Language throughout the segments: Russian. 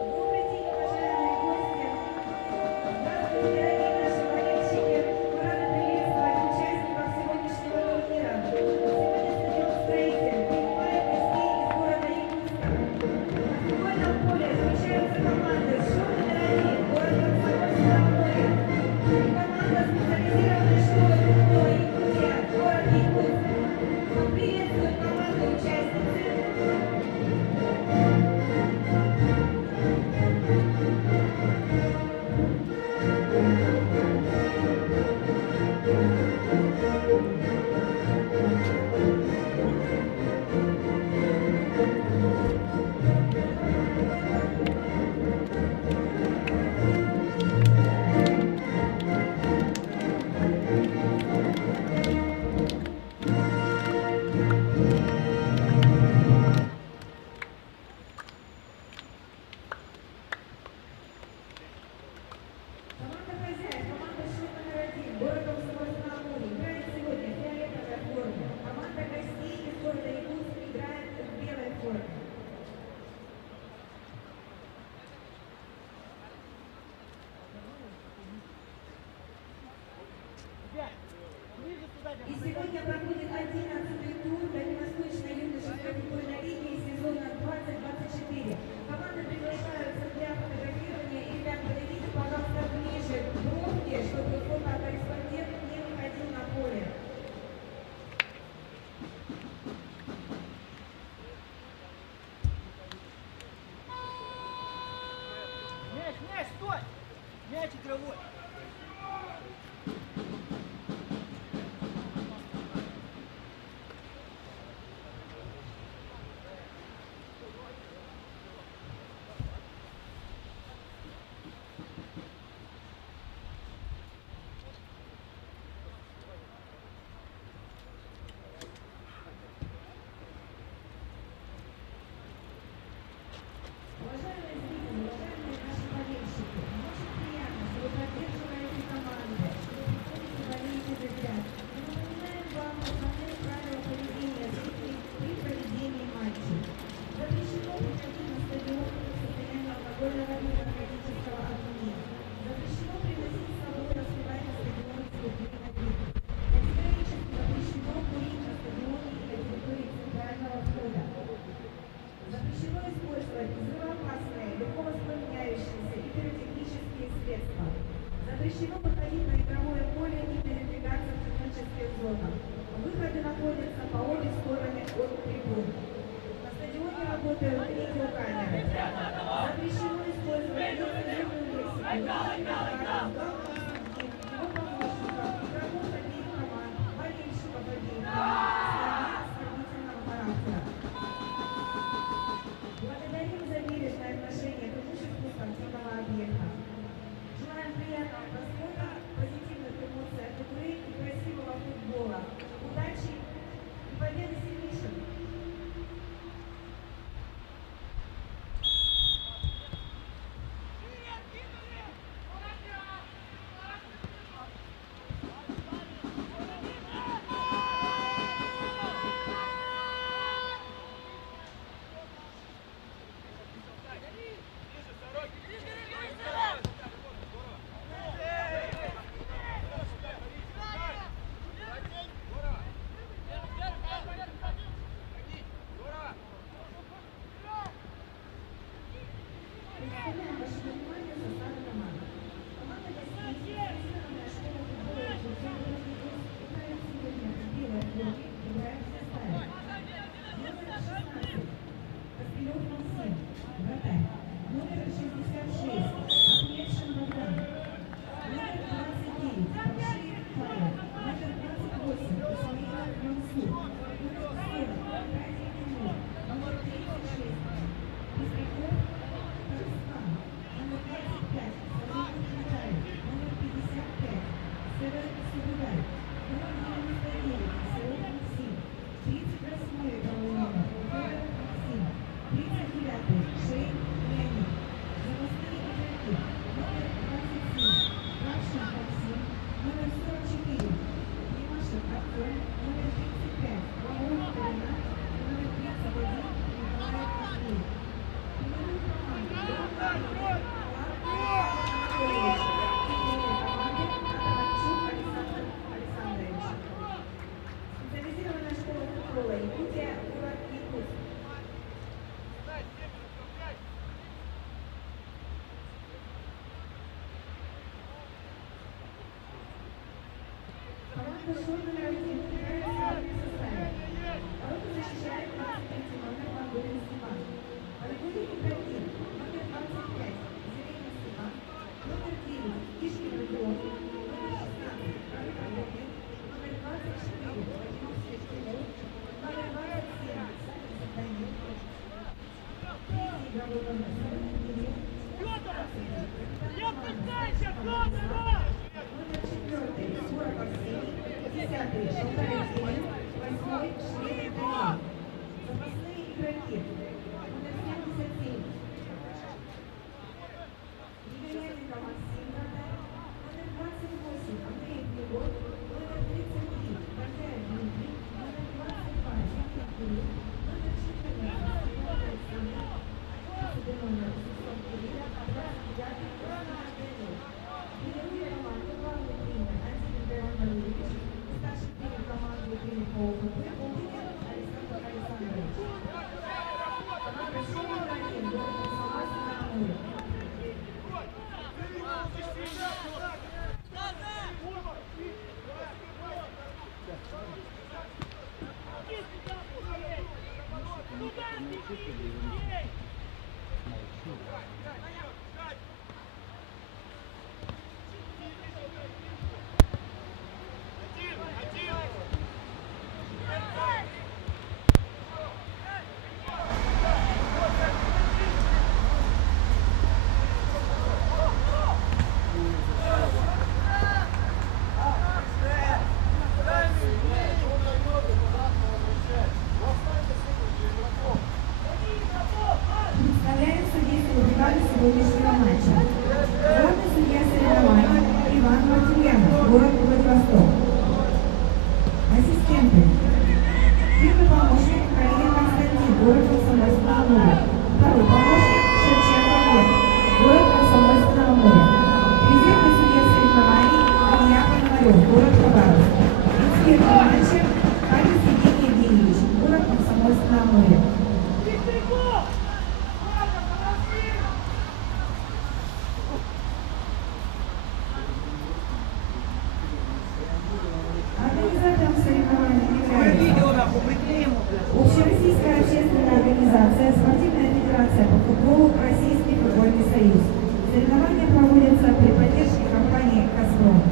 Добрый день, уважаемые гости! Здравствуйте, дорогие наши болельщики! Мы рады приветствовать участников сегодняшнего турнира. Сегодня стадион «Строитель» принимает гостей из города Якутска. На футбольном поле встречаются команды «Школа-1», город Комсомольск-на-Амуре и команда специализированной школы футбола «Якутия», город Якутск. Приветствуют команду участницы. Команда хозяев, команда «Школа-1», город Комсомольск-на-Амуре играет сегодня в фиолетовой форме. Команда гостей из города Якутск играет в белой форме. И сегодня проходит 11-й тур Дальневосточной юношеской футбольной лиги сезона 2024. Команды приглашаются для фотографирования. И, ребят, подойдите, пожалуйста, ближе к бровке, чтобы фотокорреспондент не выходил на поле. Мяч, стой! Мяч игровой! Уважаемые зрители, уважаемые наши болельщики, нам очень приятно, что вы поддерживаете команды, что вы приходите болеете за ребят. Мы напоминаем вам основные правила поведения зрителей при проведении матчей. Запрещено приходить на стадион в состоянии алкогольного и наркотического опьянения. Запрещено приносить с собой и распивать на стадион спиртные напитки. Категорически запрещено курить на стадионе и на территории центрального входа. Запрещено использовать взрывоопасные, легко воспламеняющиеся и пиротехнические средства. Запрещено выходить на игровое поле и передвигаться в технических зонах. Выходы находятся по обе стороны от трибун. На стадионе работают видеокамеры. Запрещено использовать нецензурную лексику, его помощников, игроков обеих команд, болельщиков обеих команд, оскорбительного характера. Благодарим за бережное отношение к имуществу спортивного объекта. Желаем приятного просмотра, позитивных эмоций от игры и красивого футбола. Удачи и победы сильнейших! Представляем вашему вниманию составы команды. Команда гостей, специализированная школа футбола «Якутия» город Якутск, играет сегодня в белой форме, играет в составе. Номер 16 Костылев Максим, вратарь. Номер 66 Ахмедшин Богдан. Номер 29 Паршиев Павел. Номер 28 Исмаилов Мансур. Номер 40 Аркадий Тимур. Номер 36 Пестряков Тарстан. Номер 25 Сазонов Виталий. Номер 55 Север Сугудай. Номер 99 Селов Максим. 38-й игровой номер Федоров Максим. 39-й Шейн Леонид. Запасные игроки. Номер 27 Кравшин Максим. Номер 44 Имашев Артем. Номер 35 Лавров Ренат. Номер 31 Николаев Андрей. Тренирует команду счет номер 1 играет в старом составе. Ворота защищает 23-й номер Мангулин Степан. Полигонник Ибрагим, номер 25, Зеленин Степан, номер 9, Ишкин Родион, номер 16, Правый Полигонник, номер 24, Вадимов Светлинов, номер 27, Сахин Данил, третий игровой номер 49, Не пытайся, Петр! номер 4, Суров Арсений, 10-й, Шалтай Евгений, 8-й, Шведов Данил. Запасные игроки. Номер 77. Егоренко Максим Богдан. Номер 28. Андреев Егор. Номер 33. Богдаев Дмитрий. Номер 22. Зинкин Кирилл. Номер 14. Симон Александр. 11 номер Сусов Кирилл. 29. Ростов Данил. Передовые команды главный тренер Антипин Иван Валерьевич. Старший тренер команды тренер по ОФП Олдинин Александр Александрович. Команда «Школа номер 1» город Комсомольск на Амуре. Представляем судейскую бригаду сегодняшнего матча. Главный судья соревнований Иван Мартемьянов, город Владивосток. Ассистенты. Первый помощник Калинин Константин, город Комсомольск на Амуре. Второй помощник Шевченко Олег, город Комсомольск на Амуре. Резервный судья соревнований Илья Пономарев, город Хабаровск. Инспектор матча Харис Евгений Евгеньевич, город Комсомольск на Амуре. Организатором соревнований является Общероссийская общественная организация «Спортивная федерация по футболу Российский футбольный союз». Соревнования проводятся при поддержке компании «Газпром».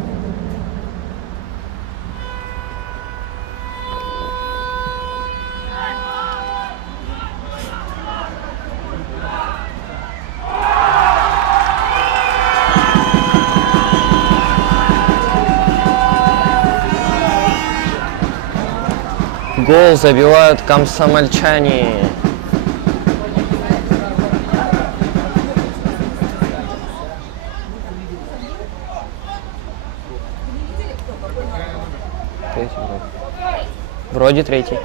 Гол забивают комсомольчане. Третий вроде третий.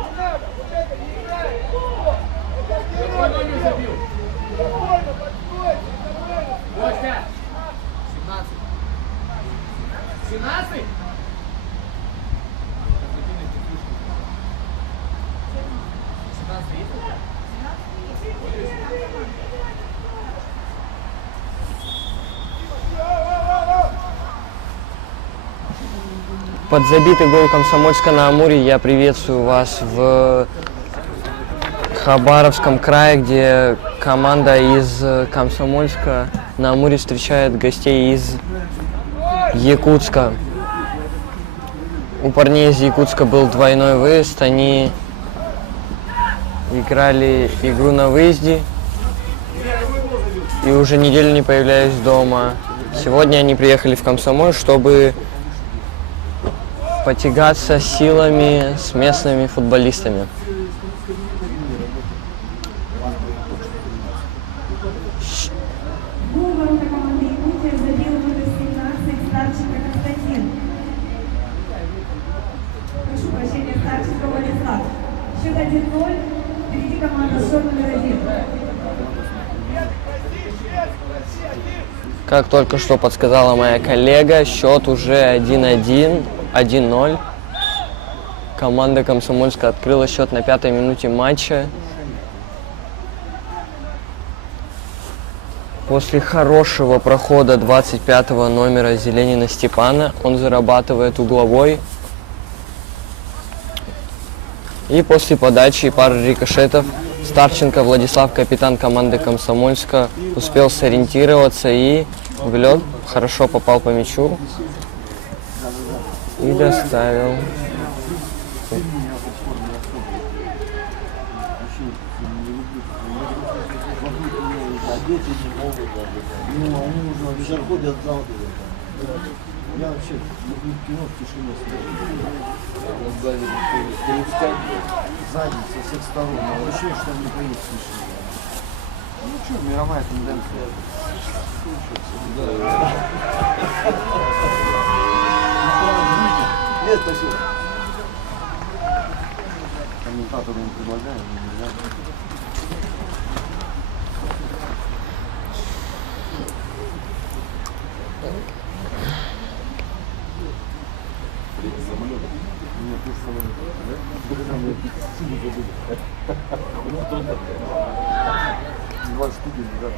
Под забитый гол Комсомольска на Амуре я приветствую вас в Хабаровском крае, где команда из Комсомольска на Амуре встречает гостей из Якутска. У парней из Якутска был двойной выезд, они играли игру на выезде и уже неделю не появлялись дома. Сегодня они приехали в Комсомольск, чтобы потягаться силами с местными футболистами. Гол ворота команды Якутия забил номер 17 Старченко Константин. Прошу прощения, Старченко Владислав. Счет 1-0. Впереди команда счет номер 1. Как только что подсказала моя коллега, счет уже 1-1, 1-0. Команда Комсомольска открыла счет на 5-й минуте матча. После хорошего прохода 25-го номера Зеленина Степана он зарабатывает угловой И после подачи и пары рикошетов Старченко Владислав, капитан команды «Комсомольска», успел сориентироваться и в лед хорошо попал по мячу и доставил. Дети не могут даже. Ну, они уже вообще ходят в зал. Я вообще люблю кино в тишине смотреть. Сзади, со всех сторон. Но ощущение, что они поедут в тишине. Ну что, мировая тенденция. Нет, спасибо. Комментатору не предлагаю, нельзя. Два штуки лежат.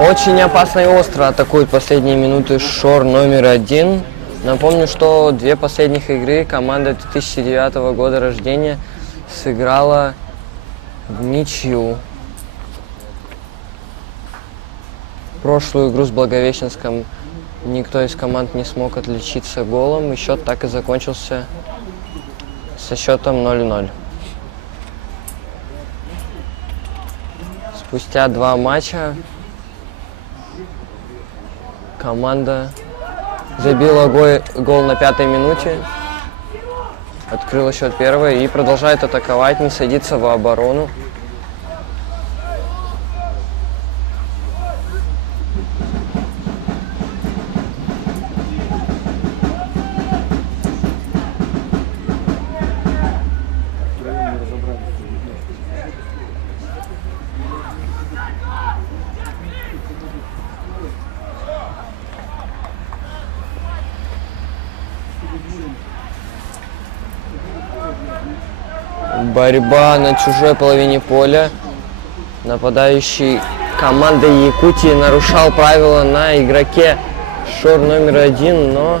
Очень опасно и остро атакует последние минуты Шор номер 1. Напомню, что две последних игры команда 2009 года рождения сыграла в ничью. Прошлую игру с Благовещенском никто из команд не смог отличиться голом, и счет так и закончился со счетом 0-0. Спустя два матча команда забила гол на 5-й минуте, открыла счет первой и продолжает атаковать, не садится в оборону. Борьба на чужой половине поля. Нападающий команды Якутии нарушал правила на игроке Шор номер 1, но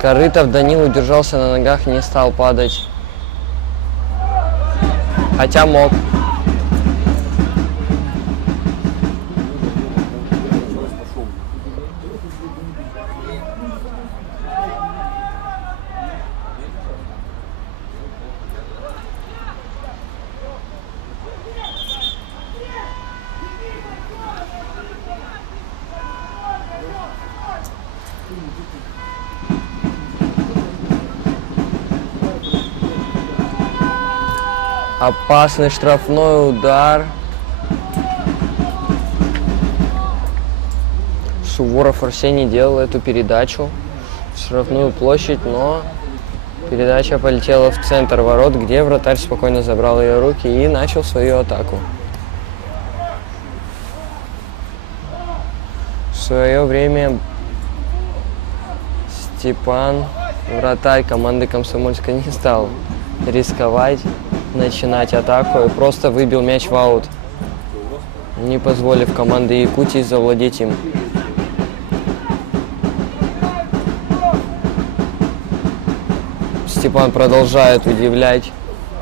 Корытов Данил удержался на ногах, не стал падать. Хотя мог. Опасный штрафной удар. Суворов Арсений делал эту передачу в штрафную площадь, но передача полетела в центр ворот, где вратарь спокойно забрал ее руки и начал свою атаку. В свое время Степан, вратарь команды «Комсомольска», не стал рисковать, начинать атаку и просто выбил мяч в аут, не позволив команде Якутии завладеть им. Степан продолжает удивлять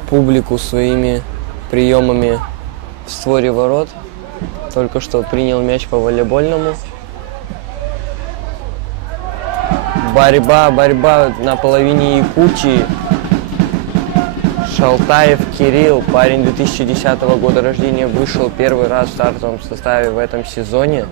публику своими приемами в створе ворот. Только что принял мяч по волейбольному. Борьба на половине Якутии. Шалтаев Кирилл, парень 2010 года рождения, вышел первый раз в стартовом составе в этом сезоне.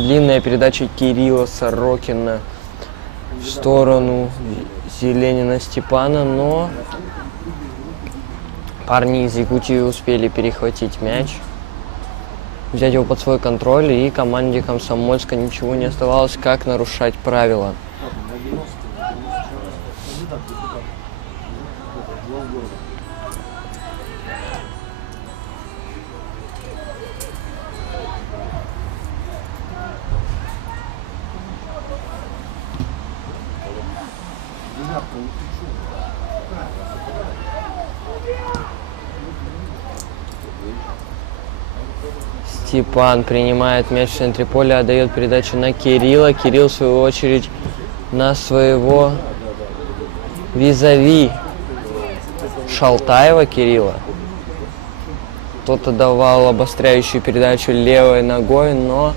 Длинная передача Кирилла Сорокина в сторону Зеленина Степана, но парни из Якутии успели перехватить мяч, взять его под свой контроль, и команде Комсомольска ничего не оставалось, как нарушать правила. Степан принимает мяч в центре поля, отдает передачу на Кирилла. Кирилл, в свою очередь, на своего визави Шалтаева Кирилла. Тот отдавал обостряющую передачу левой ногой, но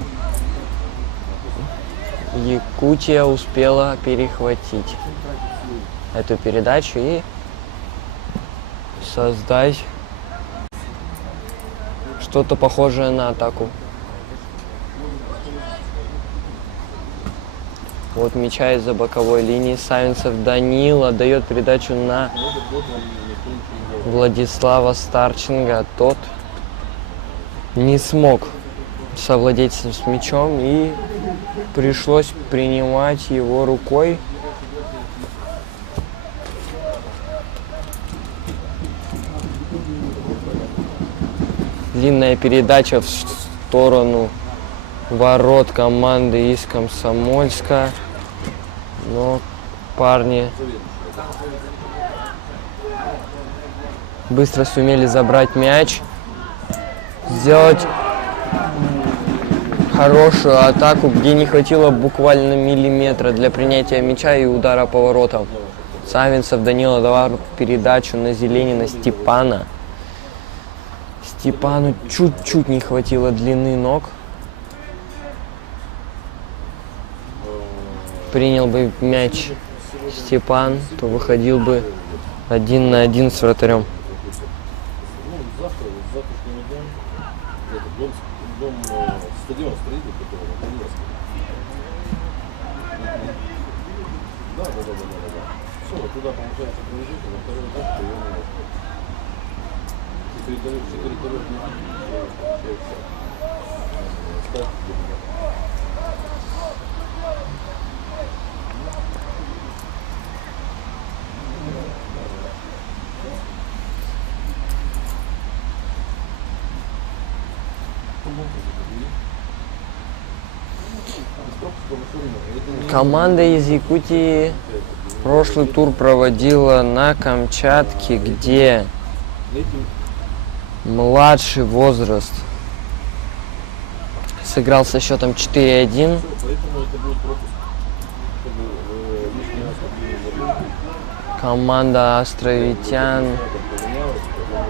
Якутия успела перехватить эту передачу и создать что-то похожее на атаку. Вот мяча из-за боковой линии. Савинцев Данил отдает передачу на Владислава Старченко. Тот не смог совладеть с мячом и пришлось принимать его рукой. Длинная передача в сторону ворот команды из Комсомольска. Но парни быстро сумели забрать мяч, сделать хорошую атаку, где не хватило буквально миллиметра для принятия мяча и удара по воротам. Савинцев Данила давал передачу на Зеленина Степана. Степану чуть-чуть не хватило длины ног. Принял бы мяч Степан, то выходил бы 1 на 1 с вратарем. Команда из Якутии прошлый тур проводила на Камчатке, где младший возраст сыграл со счетом 4-1. Команда островитян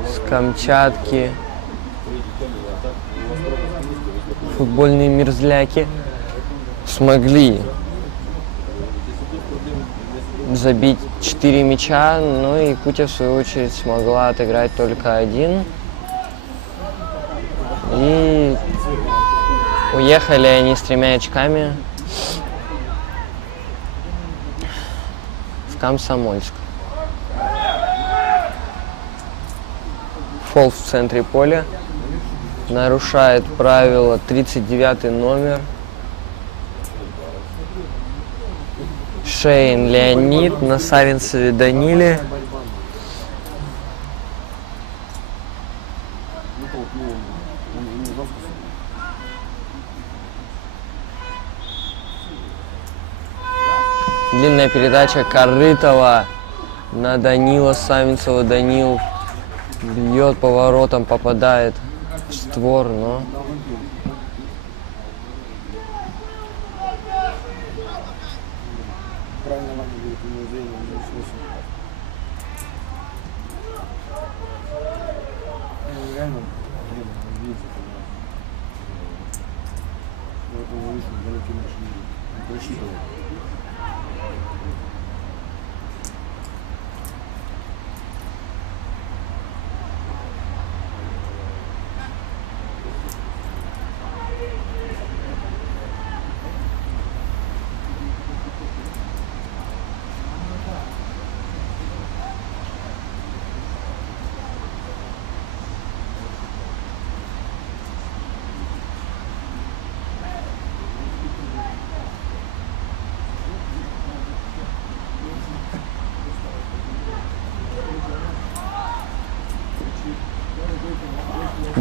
с Камчатки, футбольные мерзляки, смогли забить 4 мяча, но Якутия в свою очередь смогла отыграть только 1. И уехали они с 3 очками в Комсомольск. Фол в центре поля. Нарушает правило 39-й номер. Шейн Леонид на Савинцеве Даниле. Длинная передача Корытова на Данила. Савинцева Данил бьет по воротам, попадает в створ, но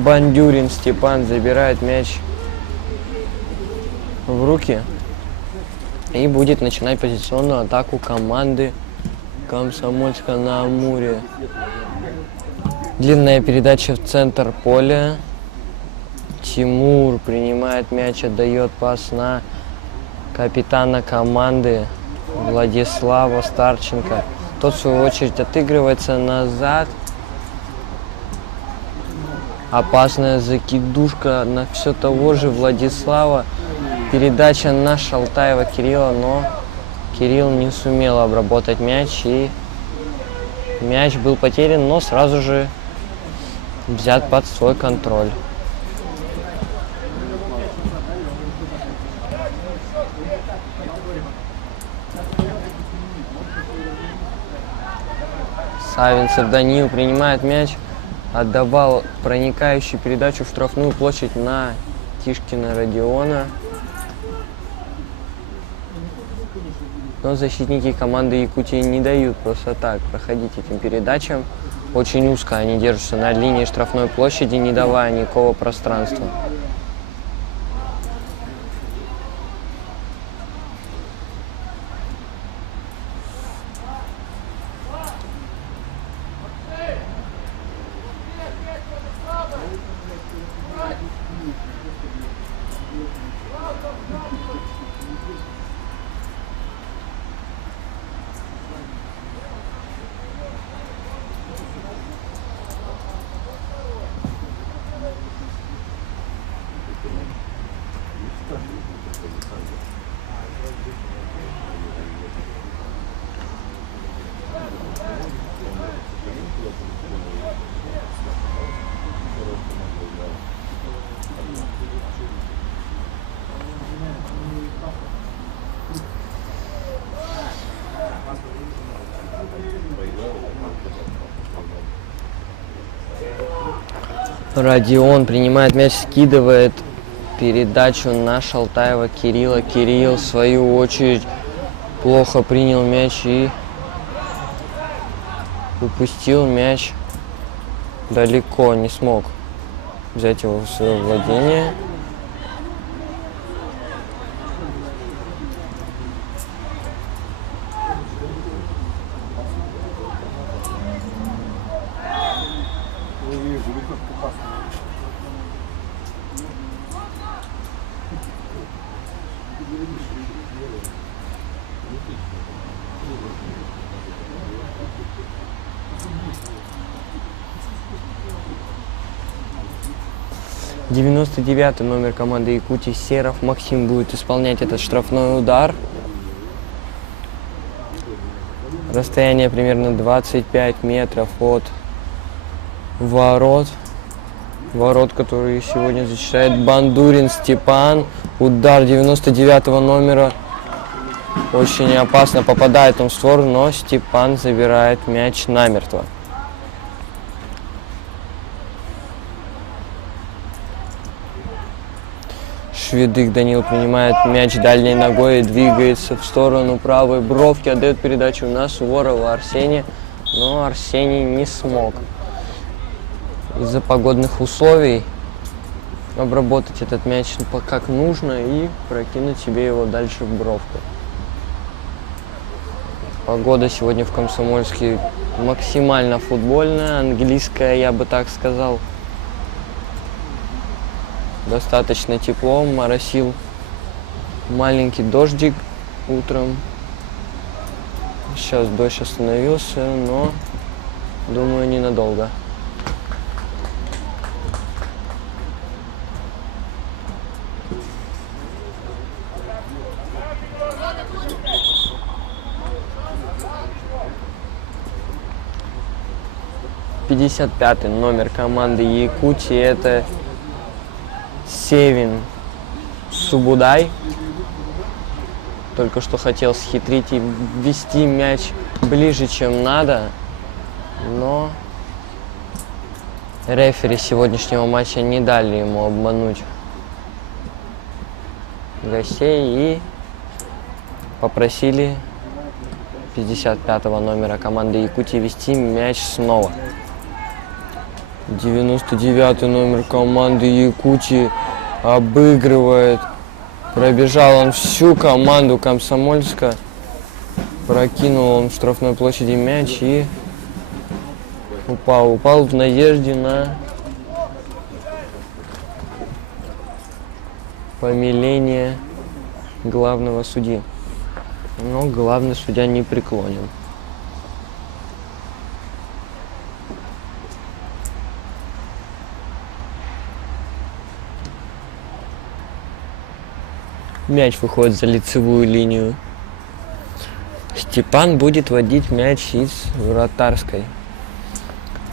Бандюрин Степан забирает мяч в руки и будет начинать позиционную атаку команды Комсомольска на Амуре. Длинная передача в центр поля. Тимур принимает мяч, отдает пас на капитана команды Владислава Старченко. Тот, в свою очередь, отыгрывается назад. Опасная закидушка на все того же Владислава. Передача на Шалтаева Кирилла, но Кирилл не сумел обработать мяч. И мяч был потерян, но сразу же взят под свой контроль. Савинцев Данил принимает мяч, отдавал проникающую передачу в штрафную площадь на Тишкина Родиона. Но защитники команды Якутии не дают просто так проходить этим передачам. Очень узко они держатся на линии штрафной площади, не давая никакого пространства. Родион принимает мяч, скидывает передачу на Шалтаева Кирилла. Кирилл, в свою очередь, плохо принял мяч и упустил мяч далеко, не смог взять его в свое владение. Девяносто 9-й номер команды Якутии Серов Максим будет исполнять этот штрафной удар. Расстояние примерно 25 метров от ворот. Ворот, которые сегодня зачищает Бандурин Степан. Удар 99-го номера. Очень опасно попадает он в створ, но Степан забирает мяч намертво. Шведык Данил принимает мяч дальней ногой и двигается в сторону правой бровки. Отдает передачу на Суворова Арсения, но Арсений не смог из-за погодных условий обработать этот мяч как нужно и прокинуть себе его дальше в бровку. Погода сегодня в Комсомольске максимально футбольная, английская, я бы так сказал. Достаточно тепло, моросил маленький дождик утром. Сейчас дождь остановился, но, думаю, ненадолго. Пятьдесят 55-й номер команды Якутии — это Севин Субудай. Только что хотел схитрить и ввести мяч ближе, чем надо, но рефери сегодняшнего матча не дали ему обмануть гостей и попросили 55-го номера команды Якутии вести мяч снова. 99 номер команды Якутии обыгрывает. Пробежал он всю команду Комсомольска. Прокинул он в штрафной площади мяч и упал. Упал в надежде на помиление главного судьи. Но главный судья не преклонен. Мяч выходит за лицевую линию. Степан будет водить мяч из вратарской.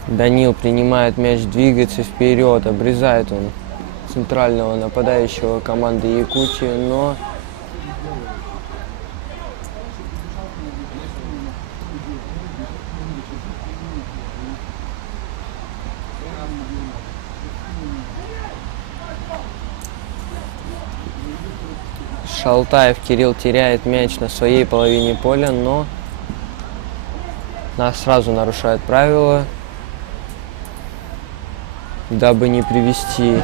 Данил принимает мяч, двигается вперед, обрезает он центрального нападающего команды Якутии, но Шалтаев Кирилл теряет мяч на своей половине поля, но нас сразу нарушает правила, дабы не привести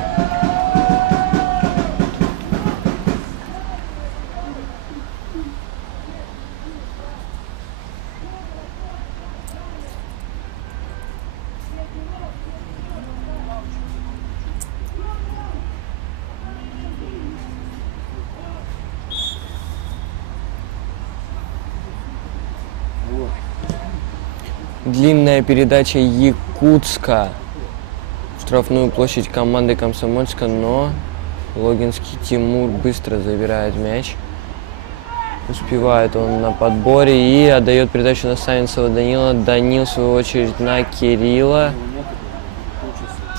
длинная передача Якутска в штрафную площадь команды Комсомольска, но Логинский Тимур быстро забирает мяч. Успевает он на подборе и отдает передачу на Савинцева Данила. Данил, в свою очередь, на Кирилла.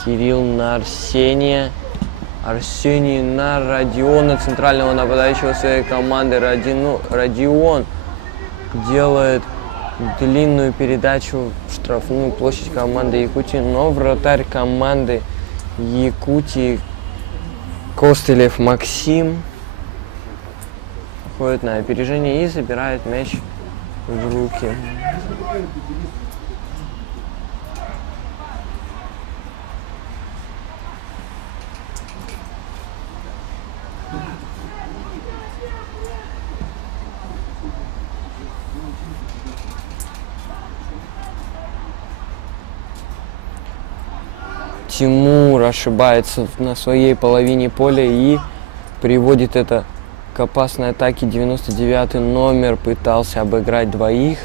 Кирилл на Арсения. Арсений на Родиона, центрального нападающего своей команды. Родион делает длинную передачу в штрафную площадь команды Якутии, но вратарь команды Якутии Костылев Максим ходит на опережение и забирает мяч в руки. Тимур ошибается на своей половине поля и приводит это к опасной атаке. 99-й номер пытался обыграть двоих,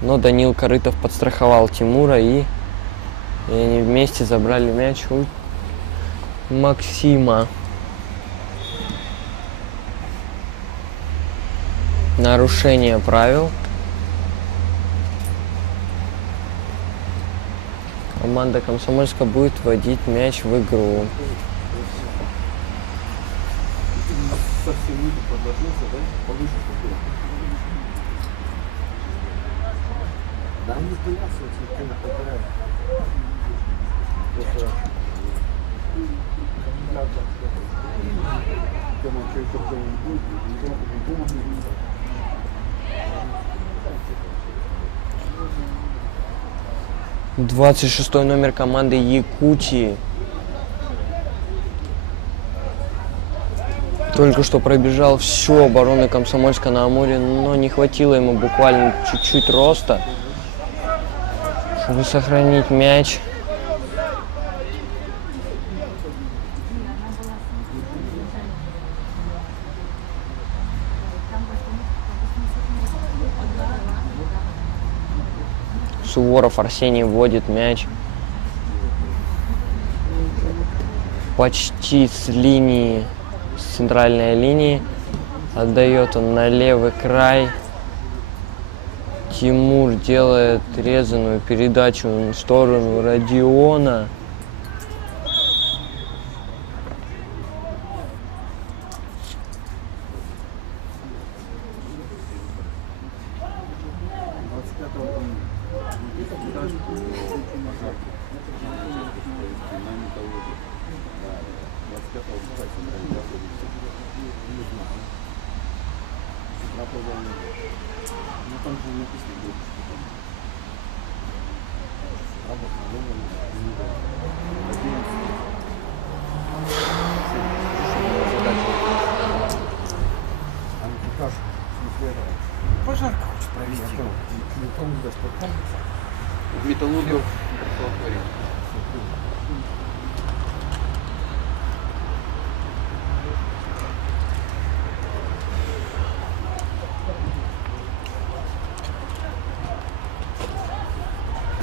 но Данил Корытов подстраховал Тимура, и они вместе забрали мяч у Максима. Нарушение правил. Команда Комсомольска будет вводить мяч в игру. Двадцать шестой номер команды Якутии только что пробежал всю оборону Комсомольска на Амуре, но не хватило ему буквально чуть-чуть роста, чтобы сохранить мяч. Суворов Арсений вводит мяч почти с линии, с центральной линии. Отдает он на левый край. Тимур делает резаную передачу в сторону Родиона. Пожарку хочешь провести. В металлургов.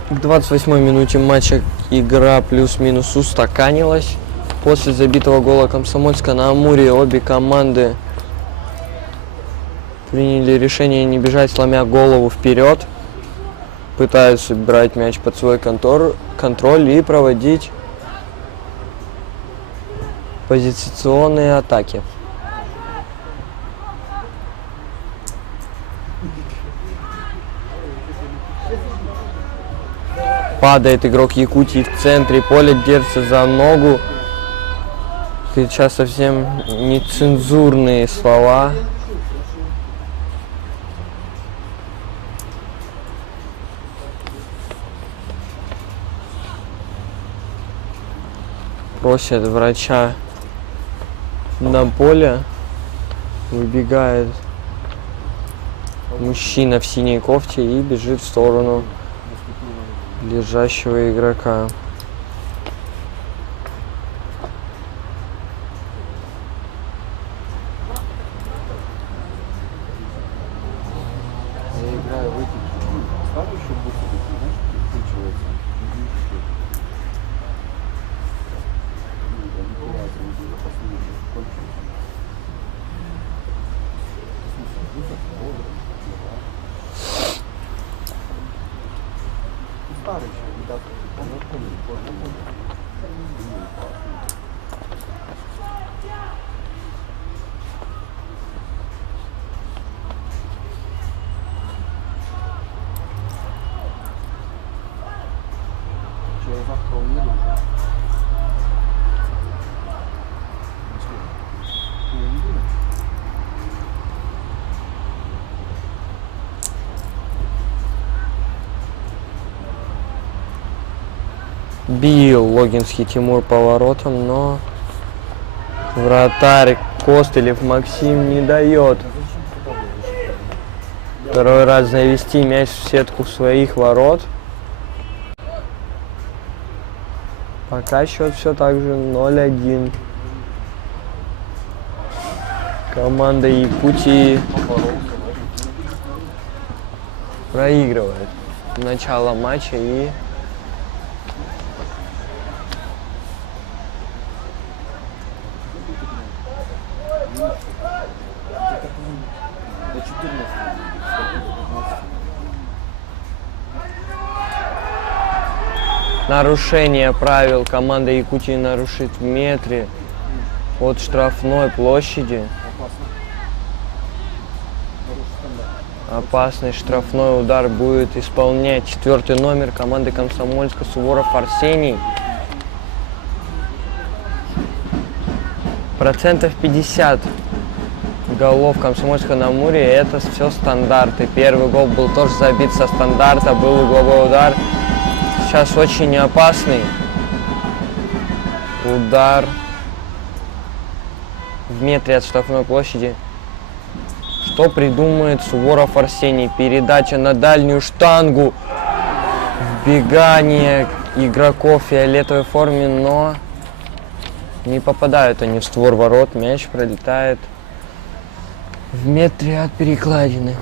К 28-й минуте матча игра плюс-минус устаканилась. После забитого гола Комсомольска на Амуре обе команды приняли решение не бежать, сломя голову вперед. Пытаются брать мяч под свой контроль и проводить позиционные атаки. Падает игрок Якутии в центре поля, держится за ногу. Сейчас совсем нецензурные слова. Просят врача на поле. Выбегает мужчина в синей кофте и бежит в сторону лежащего игрока. Я играю в эти ставлю еще буквы, знаешь, вкручивается. Старый еще, ребята, он запомнил, я завтра уеду уже. Ты не видишь? Бил Логинский Тимур поворотом, но вратарь Костылев Максим не дает второй раз завести мяч в сетку своих ворот. Пока счет все так же 0-1. Команда Якутии проигрывает начало матча и До 14. нарушение правил команда Якутии нарушит в метре от штрафной площади. Опасный штрафной удар будет исполнять 4-й номер команды Комсомольска Суворов Арсений. Процентов 50 голов Комсомольска на Амуре — это все стандарты. Первый гол был тоже забит со стандарта, был угловой удар. Сейчас очень опасный удар в метре от штрафной площади. Что придумает Суворов Арсений? Передача на дальнюю штангу. Вбегание игроков в фиолетовой форме, но не попадают они в створ ворот. Мяч пролетает в метре от перекладины.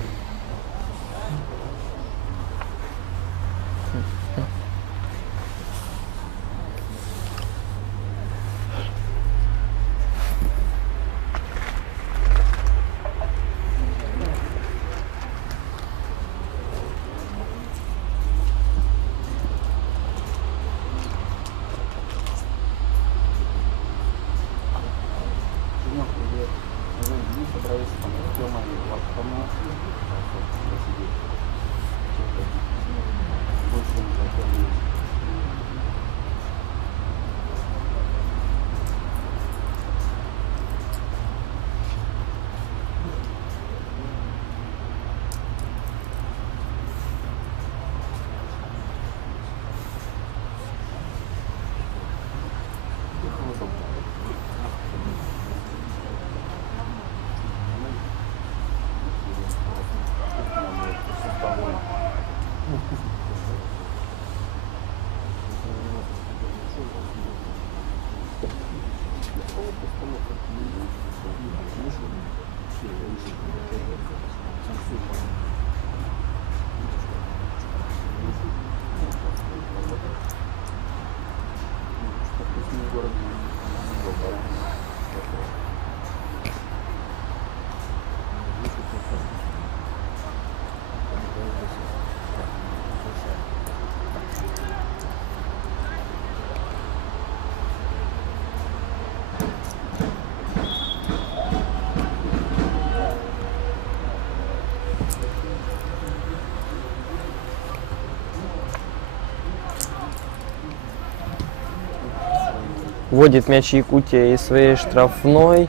Вводит мяч Якутия из своей штрафной.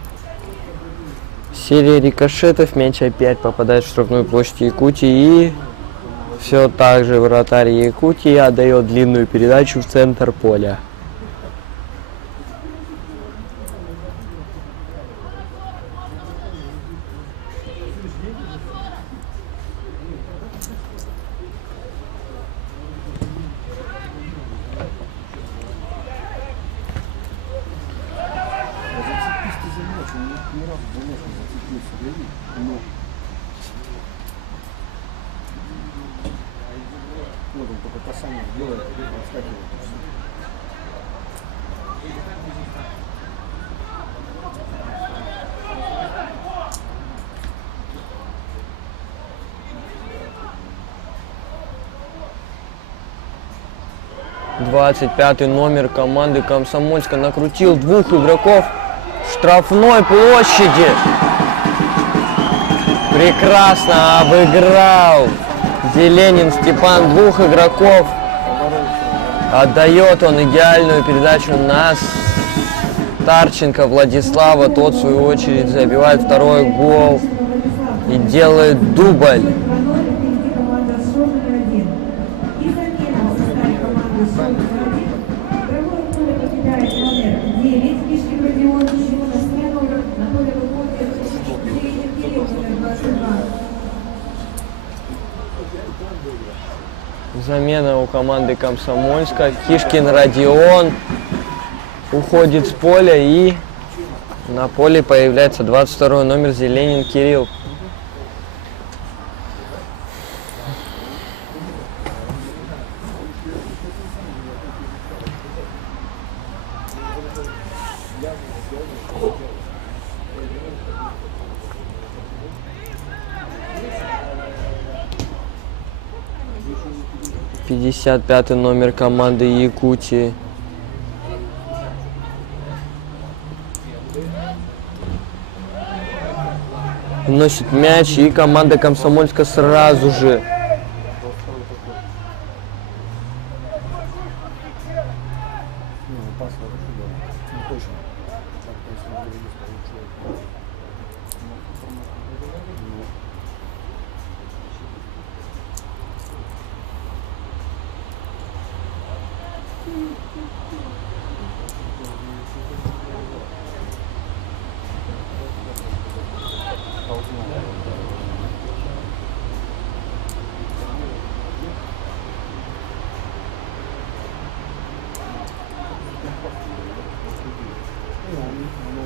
Серия рикошетов. Мяч опять попадает в штрафную площадь Якутии. И все так же вратарь Якутии отдает длинную передачу в центр поля. Зацепись ты за мяч, он ни разу за мяч не зацепился, видишь? Ну. Вот он только касание делает, и подскакивает. И всё. 25-й номер команды Комсомольска накрутил двух игроков в штрафной площади. Прекрасно обыграл Зеленин Степан двух игроков. Отдает он идеальную передачу на Старченко Владислава. Тот, в свою очередь, забивает второй гол и делает дубль. Замена у команды Комсомольска. Кишкин Родион уходит с поля, и на поле появляется 22-й номер Зеленин Кирилл. Пятый номер команды Якутии. Носит мяч, и команда Комсомольска сразу же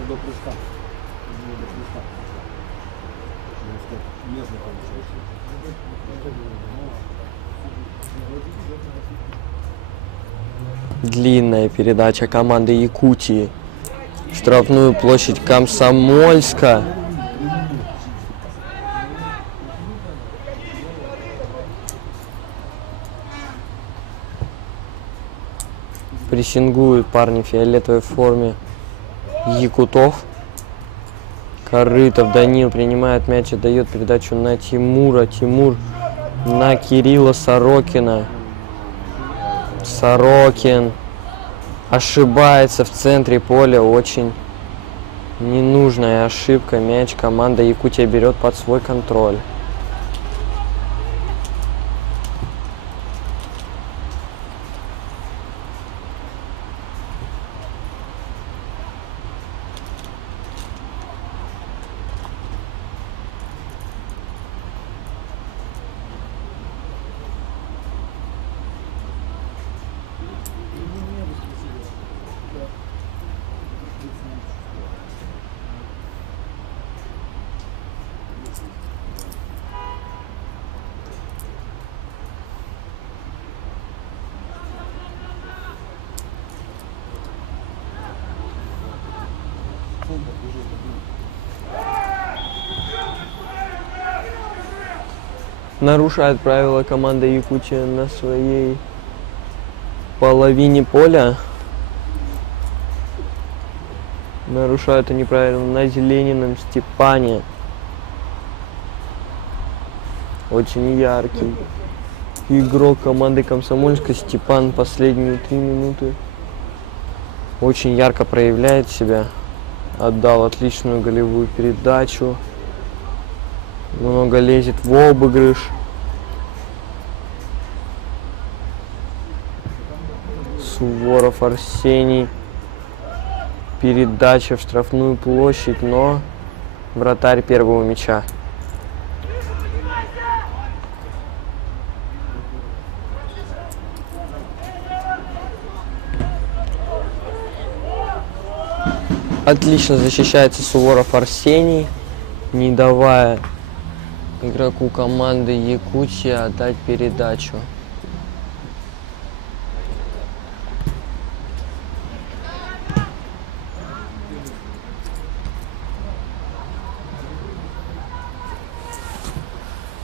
До прыжка. Нежно получается. длинная передача команды Якутии в штрафную площадь Комсомольска. Прессингуют парни в фиолетовой форме якутов. Корытов Данил принимает мяч и дает передачу на Тимура. Тимур на Кирилла Сорокина. Сорокин ошибается в центре поля. Очень ненужная ошибка. Мяч команда Якутия берет под свой контроль. Нарушает правила команда Якутия на своей половине поля. Нарушают они правила на Зеленином Степане. Очень яркий игрок команды Комсомольска Степан последние 3 минуты очень ярко проявляет себя. Отдал отличную голевую передачу. Много лезет в обыгрыш. Суворов Арсений. Передача в штрафную площадь, но вратарь первого мяча. Отлично защищается Суворов Арсений, не давая игроку команды Якутия отдать передачу.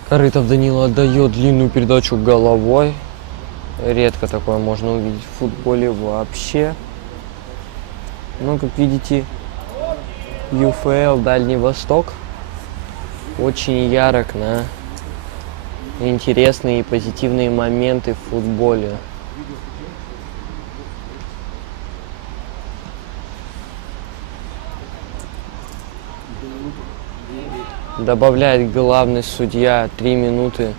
Корытов Данила отдает длинную передачу головой. Редко такое можно увидеть в футболе вообще. Но, как видите, ЮФЛ Дальний Восток очень ярок на интересные и позитивные моменты в футболе. Добавляет главный судья 3 минуты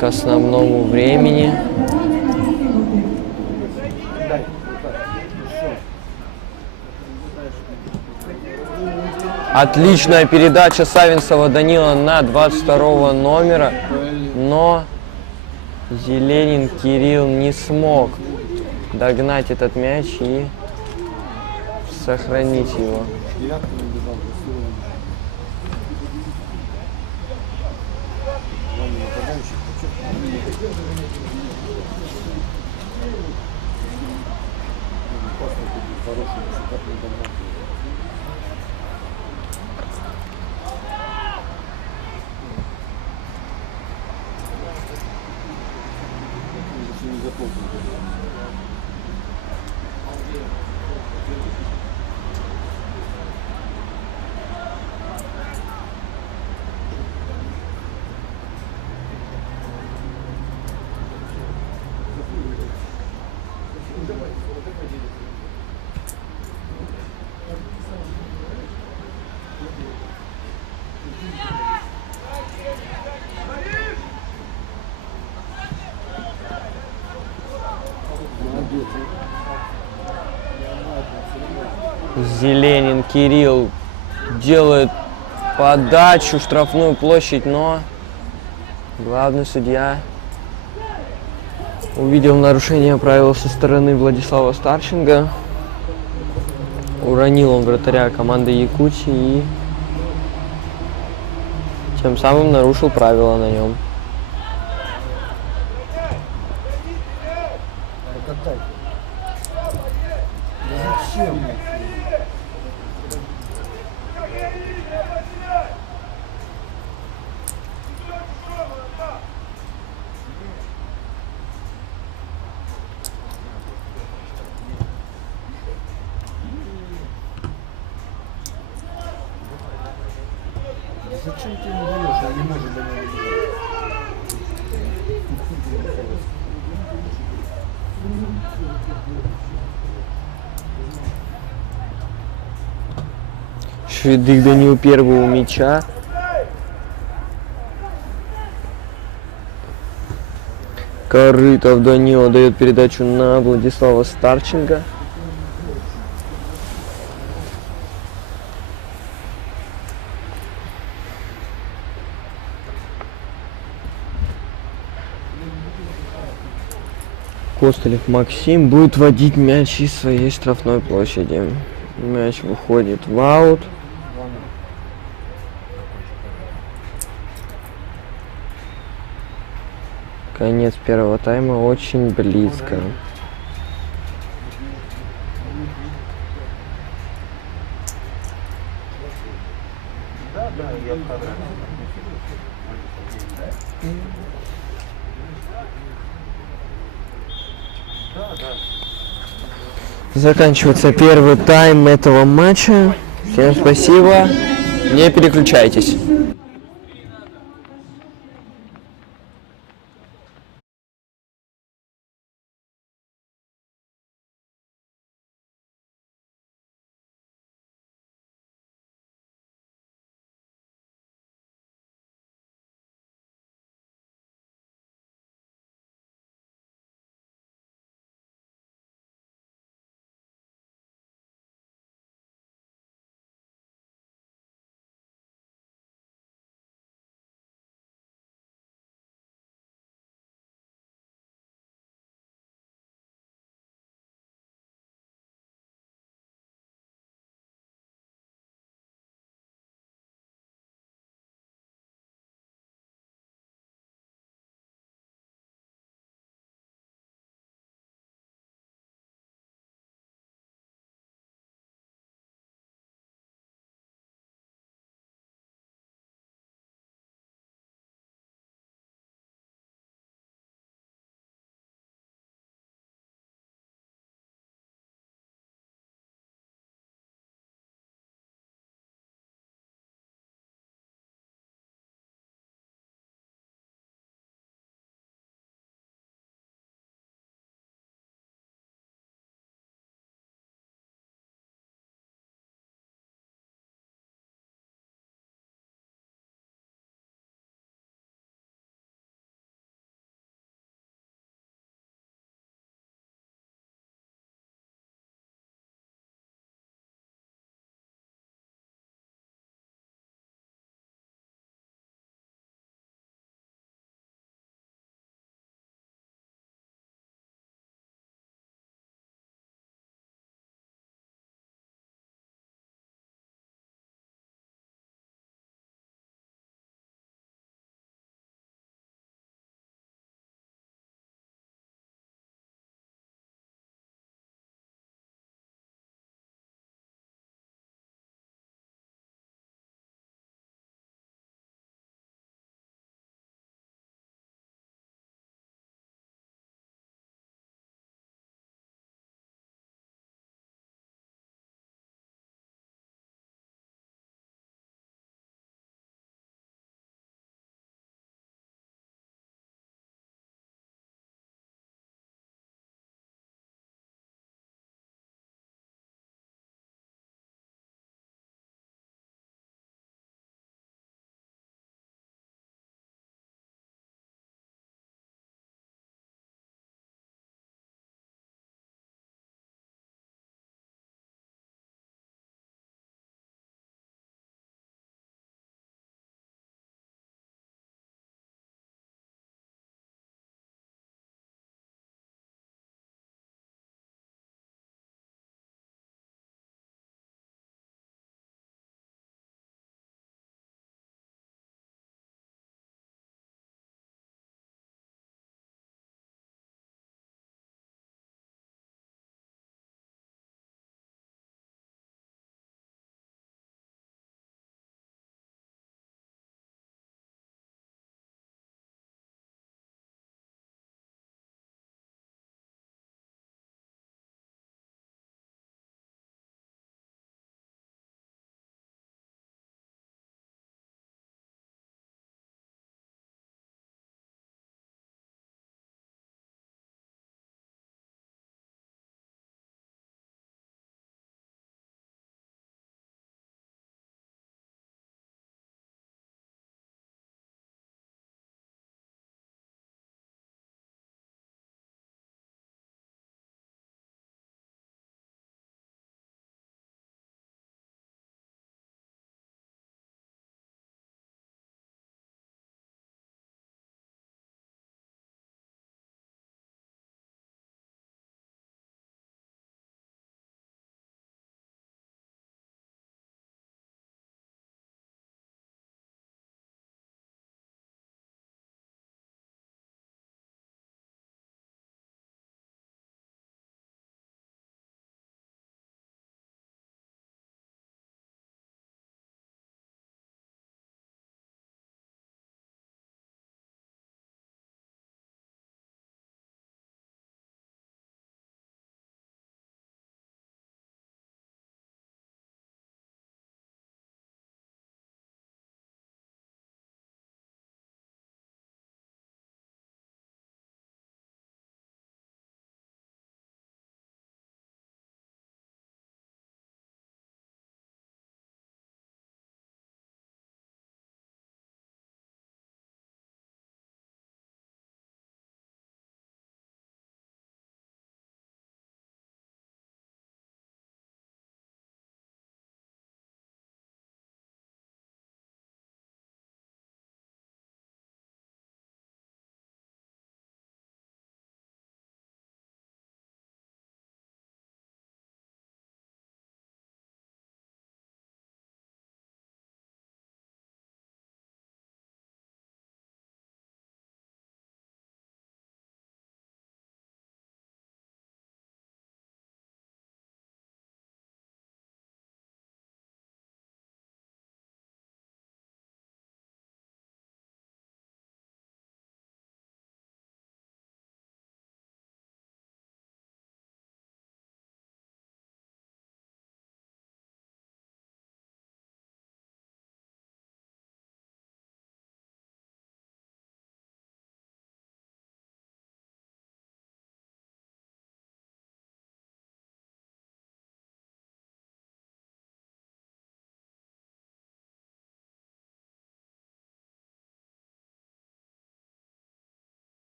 к основному времени. Отличная передача Савинцева Данила на 22 номера, но Зеленин Кирилл не смог догнать этот мяч и сохранить его. Зеленин Кирилл делает подачу в штрафную площадь, но главный судья увидел нарушение правил со стороны Владислава Старченко. Уронил он вратаря команды Якутии и тем самым нарушил правила на нем. Зачем? Зачем ты ему даешь? Он не может до него добежать. Шведык Данил первого мяча. Корытов Данила дает передачу на Владислава Старченко. Костылев Максим будет водить мяч из своей штрафной площади. Мяч выходит в аут. Конец первого тайма очень близко. Заканчивается первый тайм этого матча. Всем спасибо. Не переключайтесь.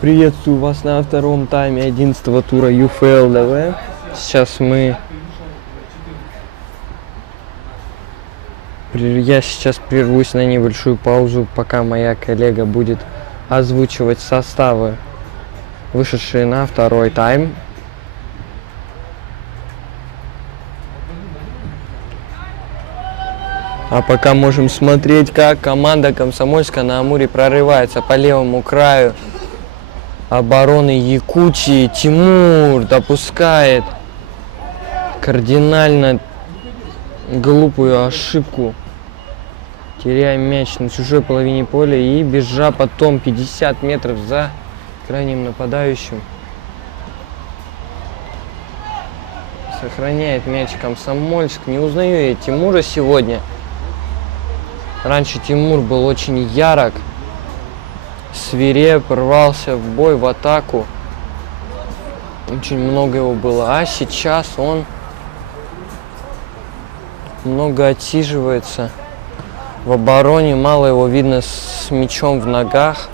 Приветствую вас на втором тайме 11-го тура ЮФЛ-ДВ. Я сейчас прервусь на небольшую паузу, пока моя коллега будет озвучивать составы, вышедшие на второй тайм. А пока можем смотреть, как команда Комсомольска на Амуре прорывается по левому краю обороны Якутии. Тимур допускает кардинально глупую ошибку, теряя мяч на чужой половине поля и бежа потом 50 метров за крайним нападающим. Сохраняет мяч Комсомольск. Не узнаю я Тимура сегодня. Раньше Тимур был очень ярок, свиреп, рвался в бой, в атаку. Очень много его было. А сейчас он много отсиживается в обороне. Мало его видно с мячом в ногах.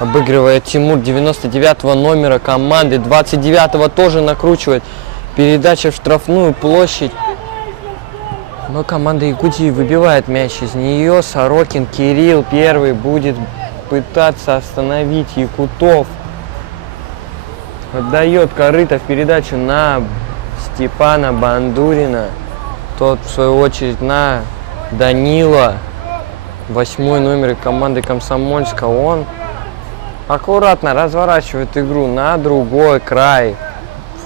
Обыгрывает Тимур 99-го номера команды. 29-го тоже накручивает. Передача в штрафную площадь. Но команда Якутии выбивает мяч из нее. Сорокин Кирилл первый будет пытаться остановить якутов. Отдает Корытов передачу на Степана Бандурина. Тот, в свою очередь, на Данила. 8-й номер команды Комсомольска. Он аккуратно разворачивает игру на другой край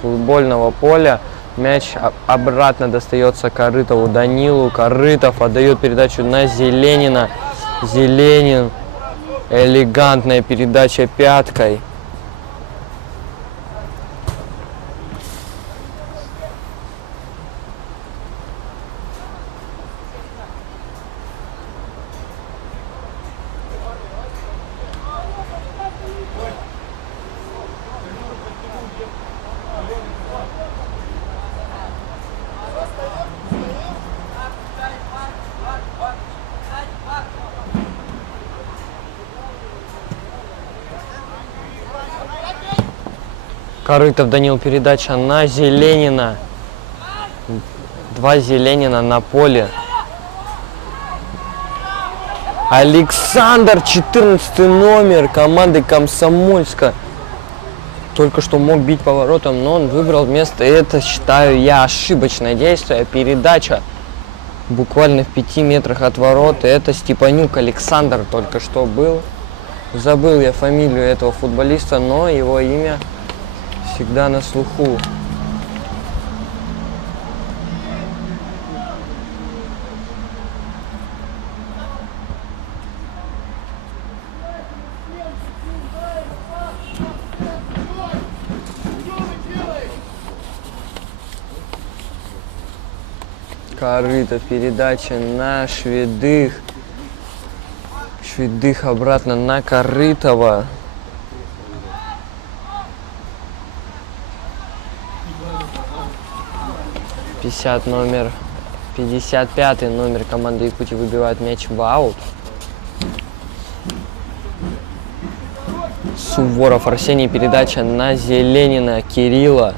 футбольного поля. Мяч обратно достается Корытову Данилу. Корытов отдает передачу на Зеленина. Зеленин. Элегантная передача пяткой. Корытов Данил, передача на Зеленина. Два Зеленина на поле. Александр, 14 номер команды Комсомольска. Только что мог бить поворотом, но он выбрал вместо этого, считаю я, ошибочное действие. Передача буквально в 5 метрах от ворот. Это Степанюк Александр только что был. Забыл я фамилию этого футболиста, но его имя всегда на слуху. Корытов, передача на Шведых. Шведых обратно на Корытова. Номер 55 номер команды Якутии выбивает мяч в аут. Суворов Арсений. Передача на Зеленина Кирилла.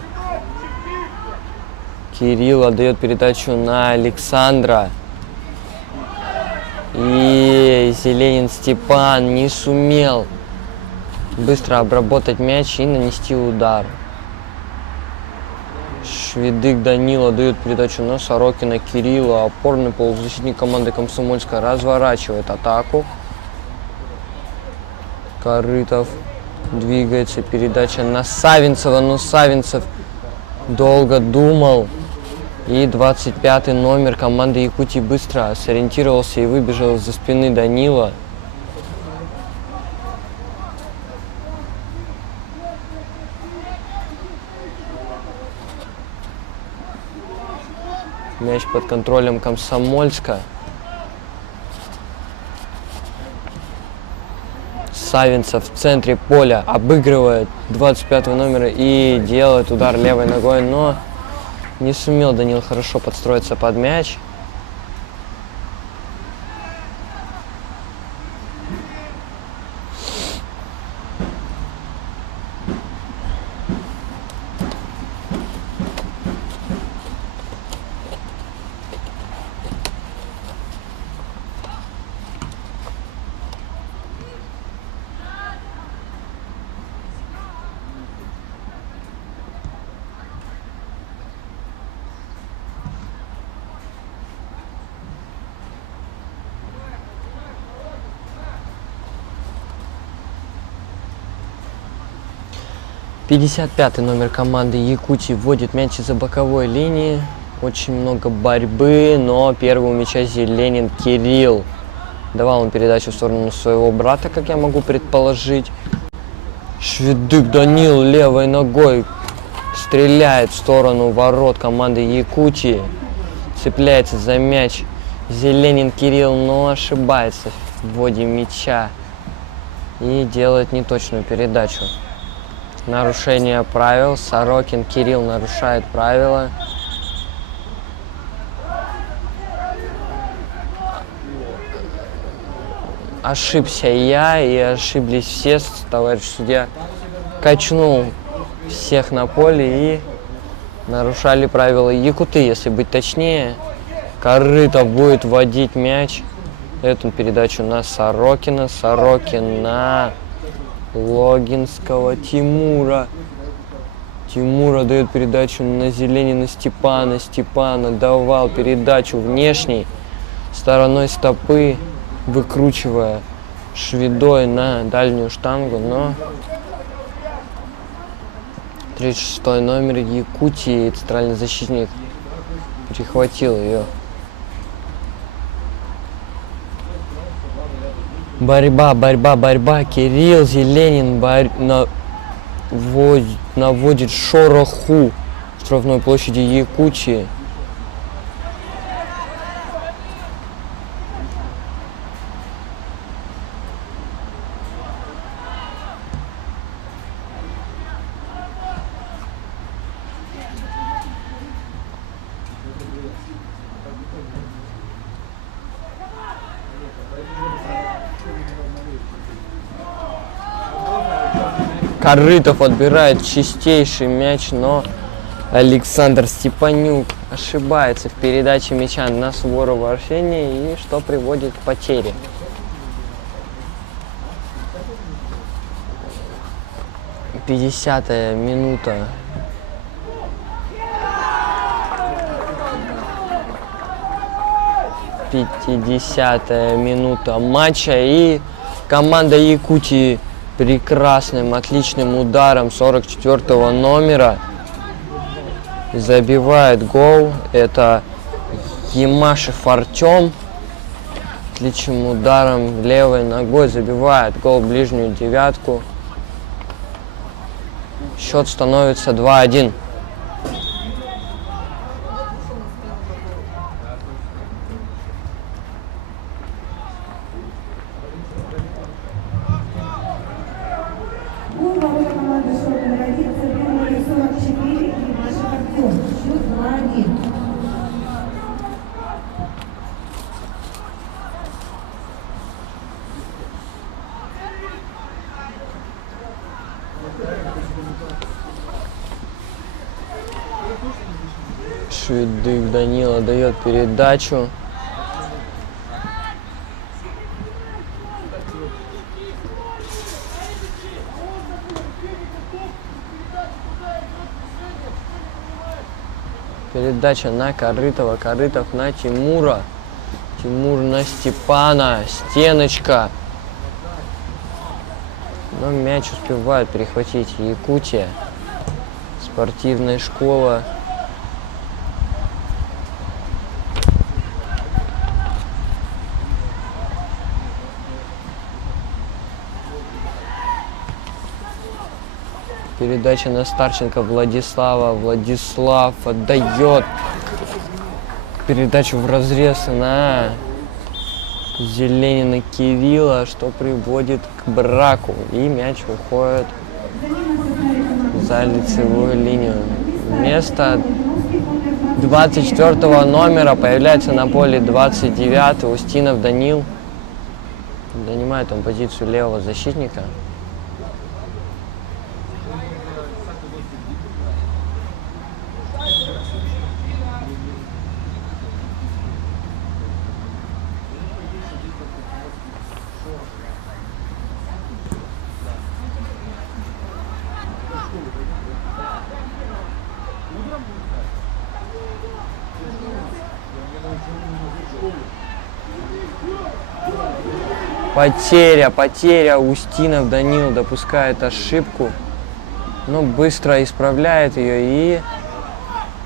Кирилл отдает передачу на Александра. И Зеленин Степан не сумел быстро обработать мяч и нанести удар. Шведык Данила дает передачу на Сорокина Кирилла. Опорный полузащитник команды Комсомольска разворачивает атаку. Корытов двигается. Передача на Савинцева. Но Савинцев долго думал. И 25-й номер команды Якутии быстро сориентировался и выбежал из-за спины Данила. Мяч под контролем Комсомольска. Савинцев в центре поля обыгрывает 25-го номера и делает удар левой ногой, но не сумел Данил хорошо подстроиться под мяч. Пятый номер команды Якутии вводит мяч из-за боковой линии. Очень много борьбы, но первый у мяча Зеленин Кирилл. Давал он передачу в сторону своего брата, как я могу предположить. Шведык Данил левой ногой стреляет в сторону ворот команды Якутии. Цепляется за мяч Зеленин Кирилл, но ошибается в вводе мяча и делает неточную передачу. Нарушение правил. Сорокин Кирилл нарушает правила. Ошибся я и ошиблись все. Товарищ судья качнул всех на поле и нарушали правила якуты, если быть точнее. Корытов будет вводить мяч. Эту передачу на Сорокина. Сорокин на Логинского Тимура. Тимура дает передачу на Зеленина Степана. Степан давал передачу внешней стороной стопы, выкручивая шведой на дальнюю штангу, но 36-й номер Якутии, центральный защитник, перехватил ее. Борьба. Кирилл Зеленин наводит шороху в штрафной площади Якутии. Корытов отбирает чистейший мяч, но Александр Степанюк ошибается в передаче мяча на Суворова Арсения, и что приводит к потере. Пятидесятая минута. Пятидесятая минута матча, и команда Якутии прекрасным, отличным ударом 44-го номера забивает гол. Это Емашев Артем. Отличным ударом левой ногой забивает гол в ближнюю девятку. Счет становится 2-1. Ворота команды счет номер 1 забил номер 44 Емашев Артем. Счет 2-1. Шведык Данила дает передачу. Передача на Корытова, Корытов на Тимура, Тимур на Степана, стеночка. Но мяч успевает перехватить Якутия, спортивная школа. Передача на Старченко Владислава. Владислав отдает передачу в разрез на Зеленина Кирилла, что приводит к браку. И мяч уходит за лицевую линию. Вместо 24 номера появляется на поле 29 Устинов Данил. Занимает он позицию левого защитника. Потеря. Устинов Данил допускает ошибку, но быстро исправляет ее и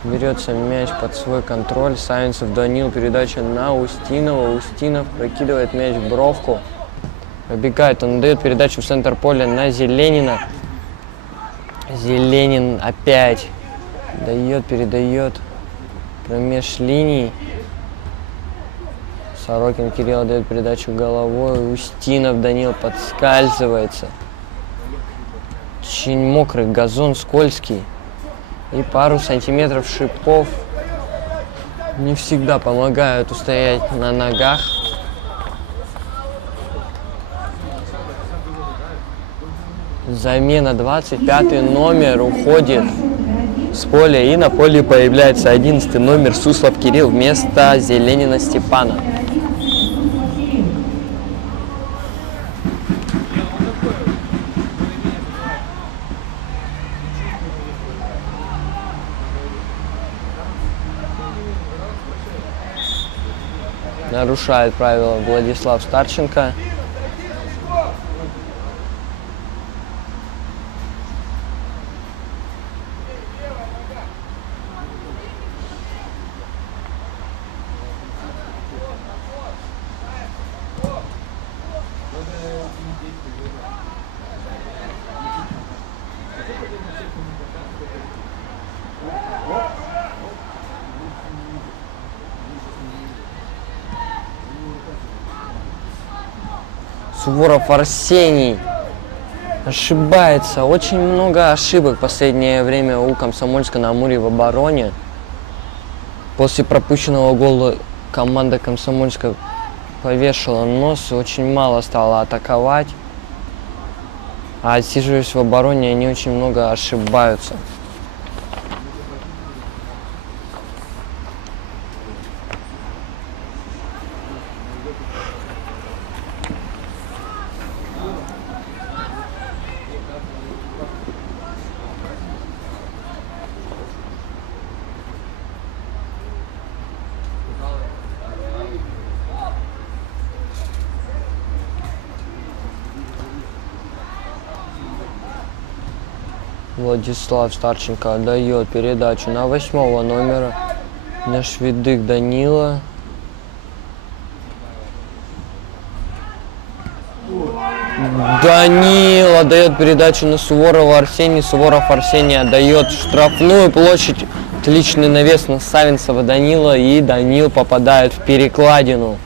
берется мяч под свой контроль. Савинцев Данил, передача на Устинова. Устинов прокидывает мяч в бровку. Пробегает, он дает передачу в центр поля на Зеленина. Зеленин опять передает промеж линий. Сорокин Кирилл дает передачу головой. Устинов Данил подскальзывается. Очень мокрый газон, скользкий. И пару сантиметров шипов не всегда помогают устоять на ногах. Замена, 25-й номер уходит с поля. И на поле появляется 11-й номер Суслов Кирилл вместо Зеленина Степана. Нарушает правила Владислав Старченко. Суворов Арсений ошибается. Очень много ошибок в последнее время у Комсомольска на Амуре в обороне. После пропущенного гола команда Комсомольска повешала нос и очень мало стала атаковать. А отсиживаясь в обороне, они очень много ошибаются. Владислав Старченко отдает передачу на 8-го номера, на Шведык Данила. Данил отдает передачу на Суворова Арсения. Суворов Арсений отдает штрафную площадь. Отличный навес на Савинцева Данила. И Данил попадает в перекладину.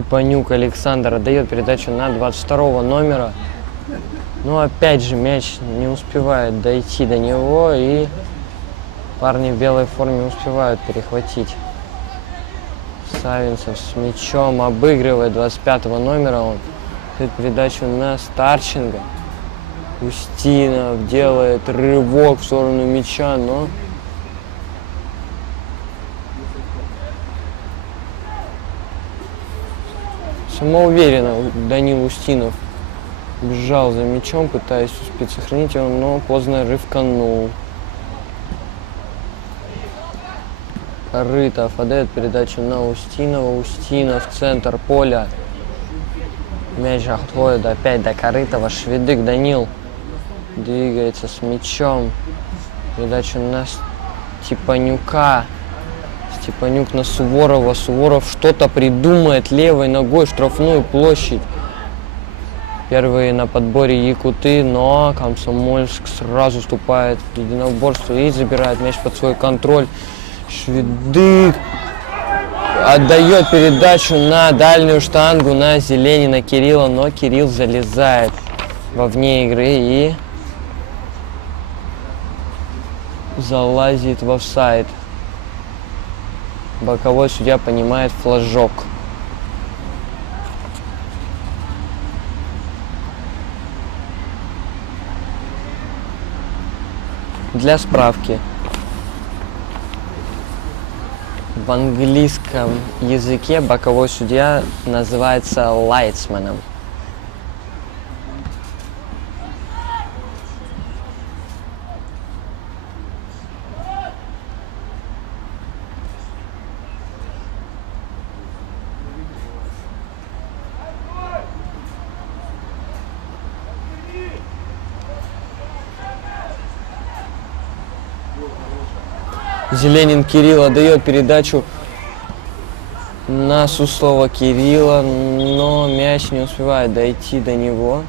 Степанюк Александр отдает передачу на 22 номера. Но опять же мяч не успевает дойти до него, и парни в белой форме успевают перехватить. Савинцев с мячом обыгрывает 25 номера. Он дает передачу на Старченко. Устинов делает рывок в сторону мяча, но самоуверенно Данил Устинов бежал за мячом, пытаясь успеть сохранить его, но поздно рывканул. Корытов отдает передачу на Устинова. Устинов в центр поля. Мяч отходит опять до Корытова. Шведык Данил двигается с мячом. Передачу на Степанюка. Степанюк на Суворова. Суворов что-то придумает левой ногой в штрафную площадь. Первые на подборе якуты, но Комсомольск сразу вступает в единоборство и забирает мяч под свой контроль. Шведык отдает передачу на дальнюю штангу на Зеленина Кирилла, но Кирилл залезает вовне игры и залазит в офсайд. Боковой судья понимает флажок. Для справки. В английском языке боковой судья называется лайтсменом. Зеленин Кирилл отдает передачу на Суслова Кирилла, но мяч не успевает дойти до него.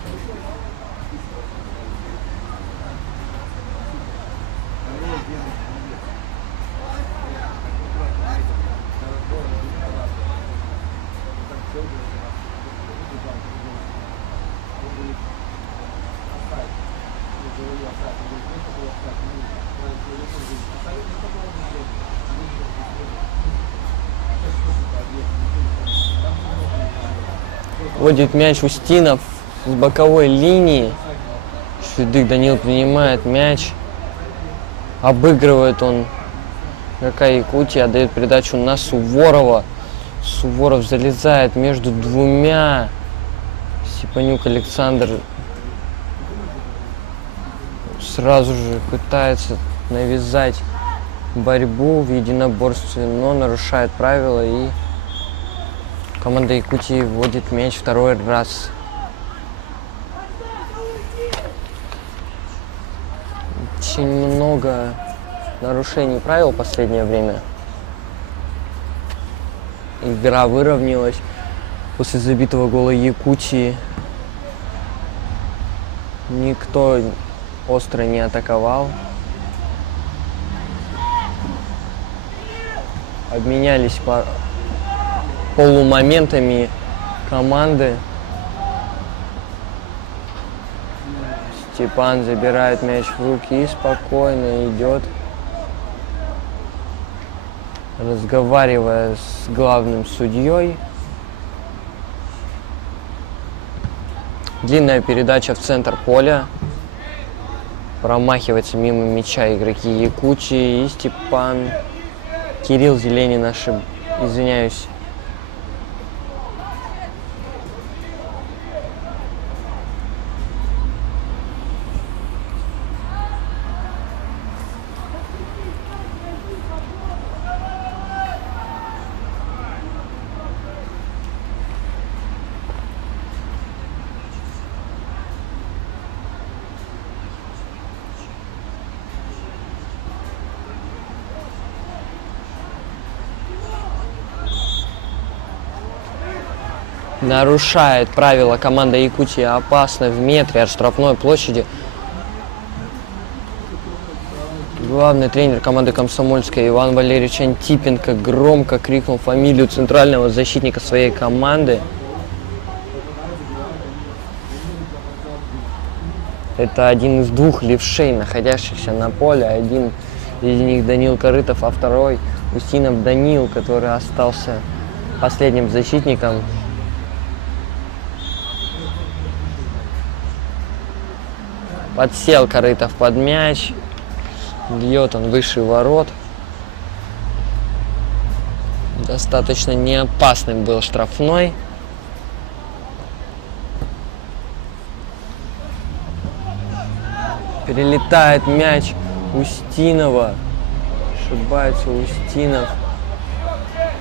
Вводит мяч Устинов с боковой линии. Шведык Данил принимает мяч. Обыгрывает он игрока Якутии, отдает передачу на Суворова. Суворов залезает между двумя. Степанюк Александр сразу же пытается навязать борьбу в единоборстве, но нарушает правила, и команда Якутии вводит мяч второй раз. Очень много нарушений правил в последнее время. Игра выровнялась после забитого гола Якутии. Никто остро не атаковал. Обменялись полумоментами команды. Степан забирает мяч в руки и спокойно идет, разговаривая с главным судьей. Длинная передача в центр поля. Промахивается мимо мяча игроки Якутии, и Степан Кирилл Зеленин извиняюсь. Нарушает правила команда Якутии, опасно в метре от штрафной площади. Главный тренер команды «Комсомольская» Иван Валерьевич Антипенко громко крикнул фамилию центрального защитника своей команды. Это один из двух левшей, находящихся на поле. Один из них Данил Корытов, а второй Устинов Данил, который остался последним защитником. Подсел Корытов под мяч. Бьет он выше ворот. Достаточно неопасным был штрафной. Перелетает мяч Устинова. Ошибается Устинов.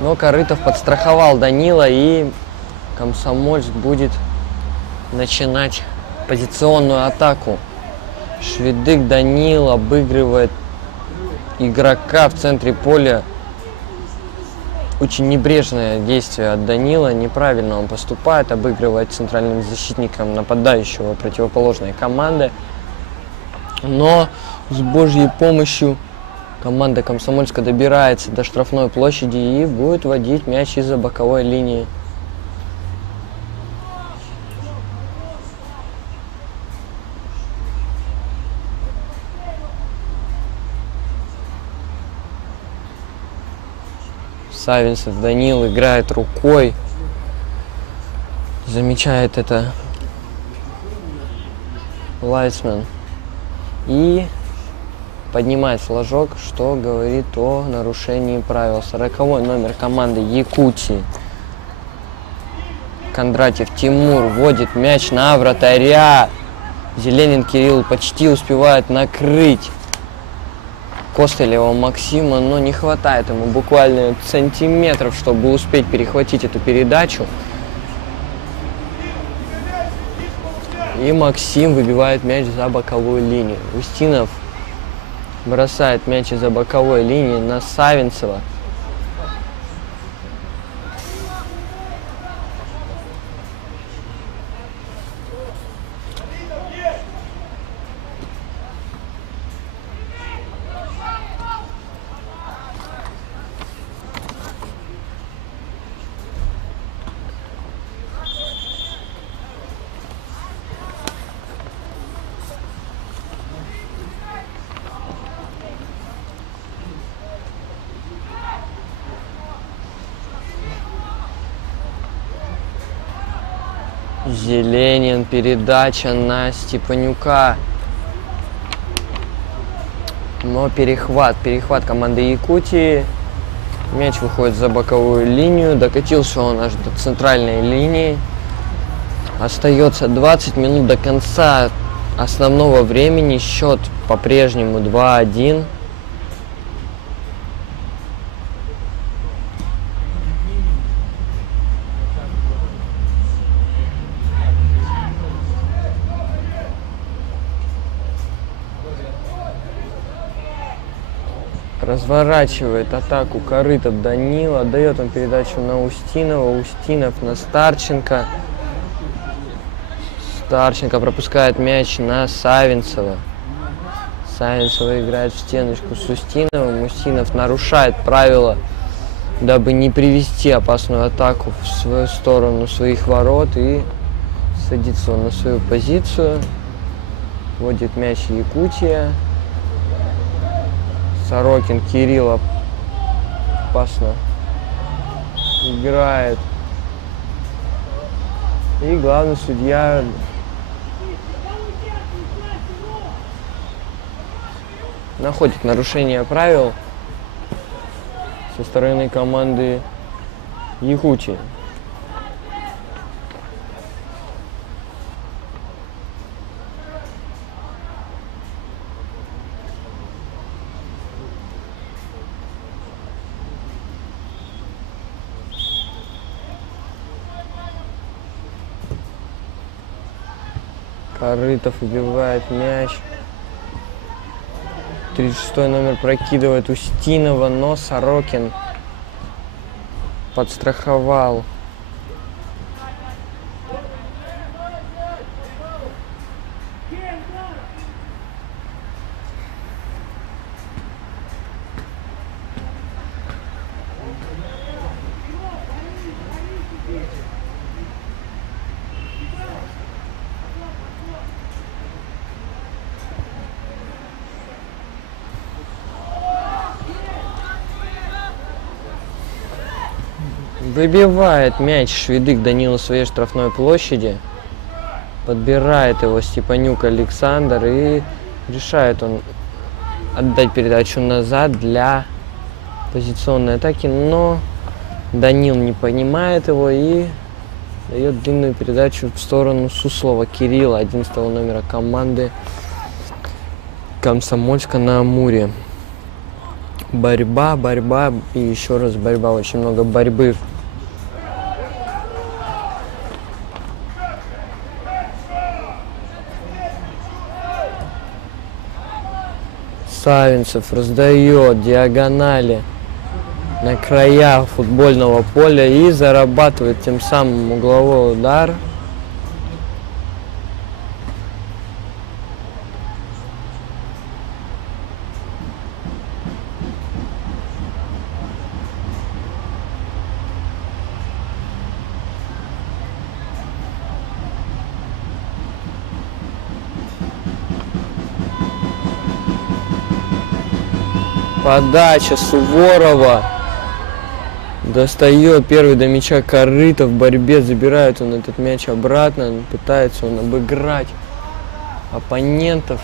Но Корытов подстраховал Данила, и Комсомольск будет начинать позиционную атаку. Шведык Данил обыгрывает игрока в центре поля. Очень небрежное действие от Данила. Неправильно он поступает, обыгрывает центральным защитником нападающего противоположной команды. Но с Божьей помощью команда Комсомольска добирается до штрафной площади и будет водить мяч из-за боковой линии. Савинцев Данил играет рукой. Замечает это Лайцман. И поднимает флажок, что говорит о нарушении правил. 40-й номер команды Якутии Кондратьев Тимур вводит мяч на вратаря. Зеленин Кирилл почти успевает накрыть Костылева Максима, но не хватает ему буквально сантиметров, чтобы успеть перехватить эту передачу. И Максим выбивает мяч за боковую линию. Устинов бросает мяч из-за боковой линии на Савинцева. Зеленин, передача на Степанюка. Но перехват команды Якутии. Мяч выходит за боковую линию. Докатился он аж до центральной линии. Остается 20 минут до конца основного времени. Счет по-прежнему 2-1. Разворачивает атаку Корытов Данил. Отдает он передачу на Устинова. Устинов на Старченко. Старченко пропускает мяч на Савинцева. Савинцева играет в стеночку с Устиновым. Устинов нарушает правила, дабы не привести опасную атаку в свою сторону своих ворот. И садится он на свою позицию. Вводит мяч Якутия. Сорокин Кирилл опасно играет. И главный судья находит нарушение правил со стороны команды Якутии. Корытов убивает мяч. 36-й номер прокидывает Устинова, но Сорокин подстраховал. Выбивает мяч Шведык Данила в своей штрафной площади. Подбирает его Степанюк Александр и решает он отдать передачу назад для позиционной атаки, но Данил не понимает его и дает длинную передачу в сторону Суслова Кирилла, 11 номера команды Комсомольска на Амуре. Борьба и еще раз борьба, очень много борьбы. Савинцев раздает диагонали на края футбольного поля и зарабатывает тем самым угловой удар. Подача Суворова. Достает первый до мяча Корыто. В борьбе забирает он этот мяч обратно. Пытается он обыграть оппонентов.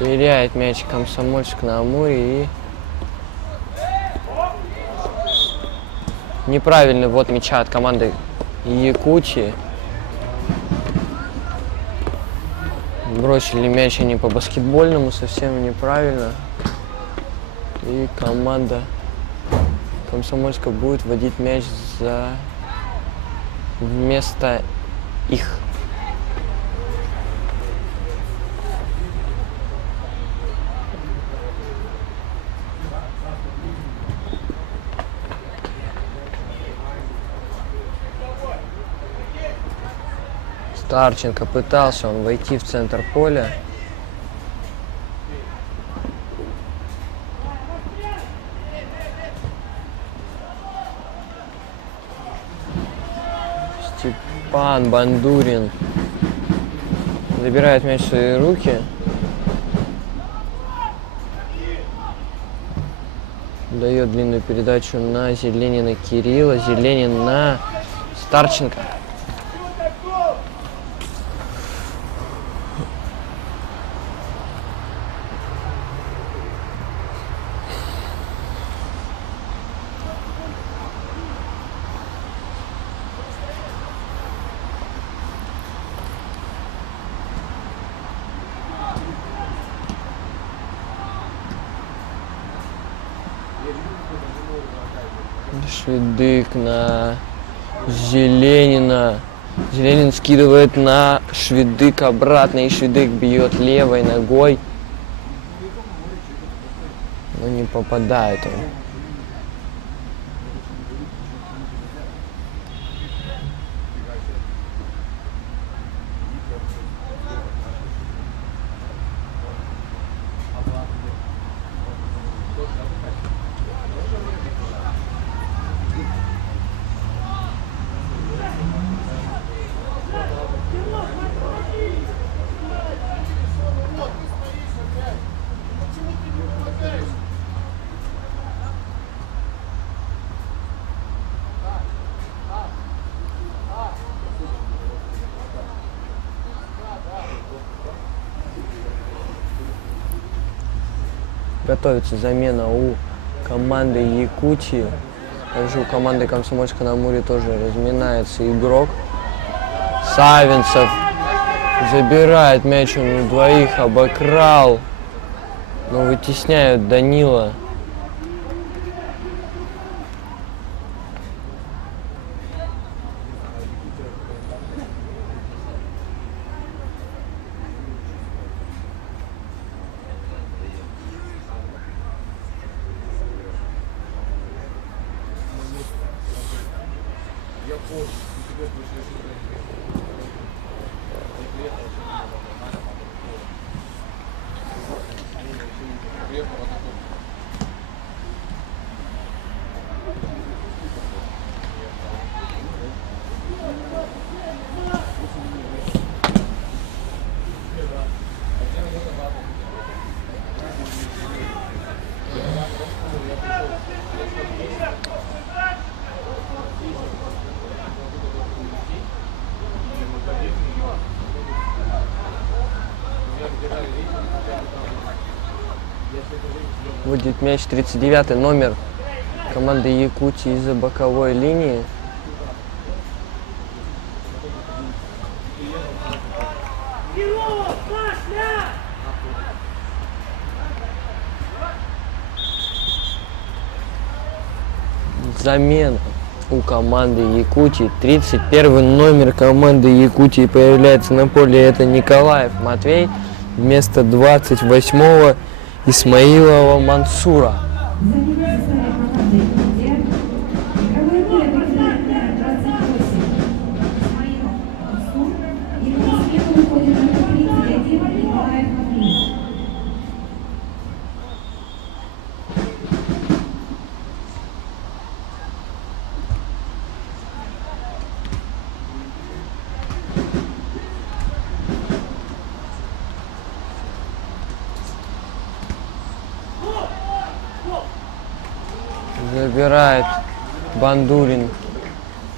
Теряет мяч Комсомольск на Амуре и неправильный ввод мяча от команды Якутии. Бросили мяч они по баскетбольному, совсем неправильно. И команда Комсомольска будет вводить мяч вместо их. Старченко пытался он войти в центр поля. Степан Бандурин забирает мяч в свои руки. Дает длинную передачу на Зеленина Кирилла. Зеленин на Старченко. Шведык на Зеленина. Зеленин скидывает на Шведык обратно, и Шведык бьет левой ногой. Но не попадает он. Готовится замена у команды Якутии. Также у команды Комсомольска на Амуре тоже разминается игрок. Савинцев забирает мяч, он у двоих обокрал. Но вытесняют Данила. Будет мяч 39 номер команды Якутии из-за боковой линии. Кирилл, Пашля! Замена у команды Якутии. 31 номер команды Якутии появляется на поле. Это Николаев Матвей вместо 28-го Исмаилова Мансура. Замена в составе команды Якутия. Игровое поле покидает номер 28 Исмаил Мансур. И на смену выходит номер 31 Николаев Матвей. Забирает Бандурин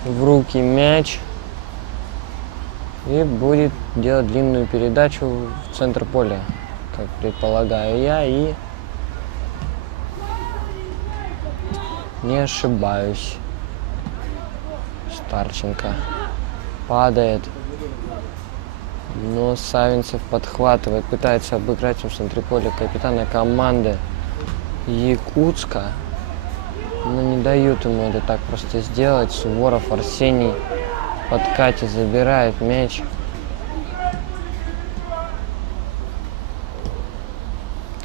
в руки мяч и будет делать длинную передачу в центр поля, как предполагаю я, и не ошибаюсь. Старченко падает, но Савинцев подхватывает, пытается обыграть в центре поля капитана команды Якутска. Но не дают ему это так просто сделать. Суворов Арсений в подкате забирает мяч.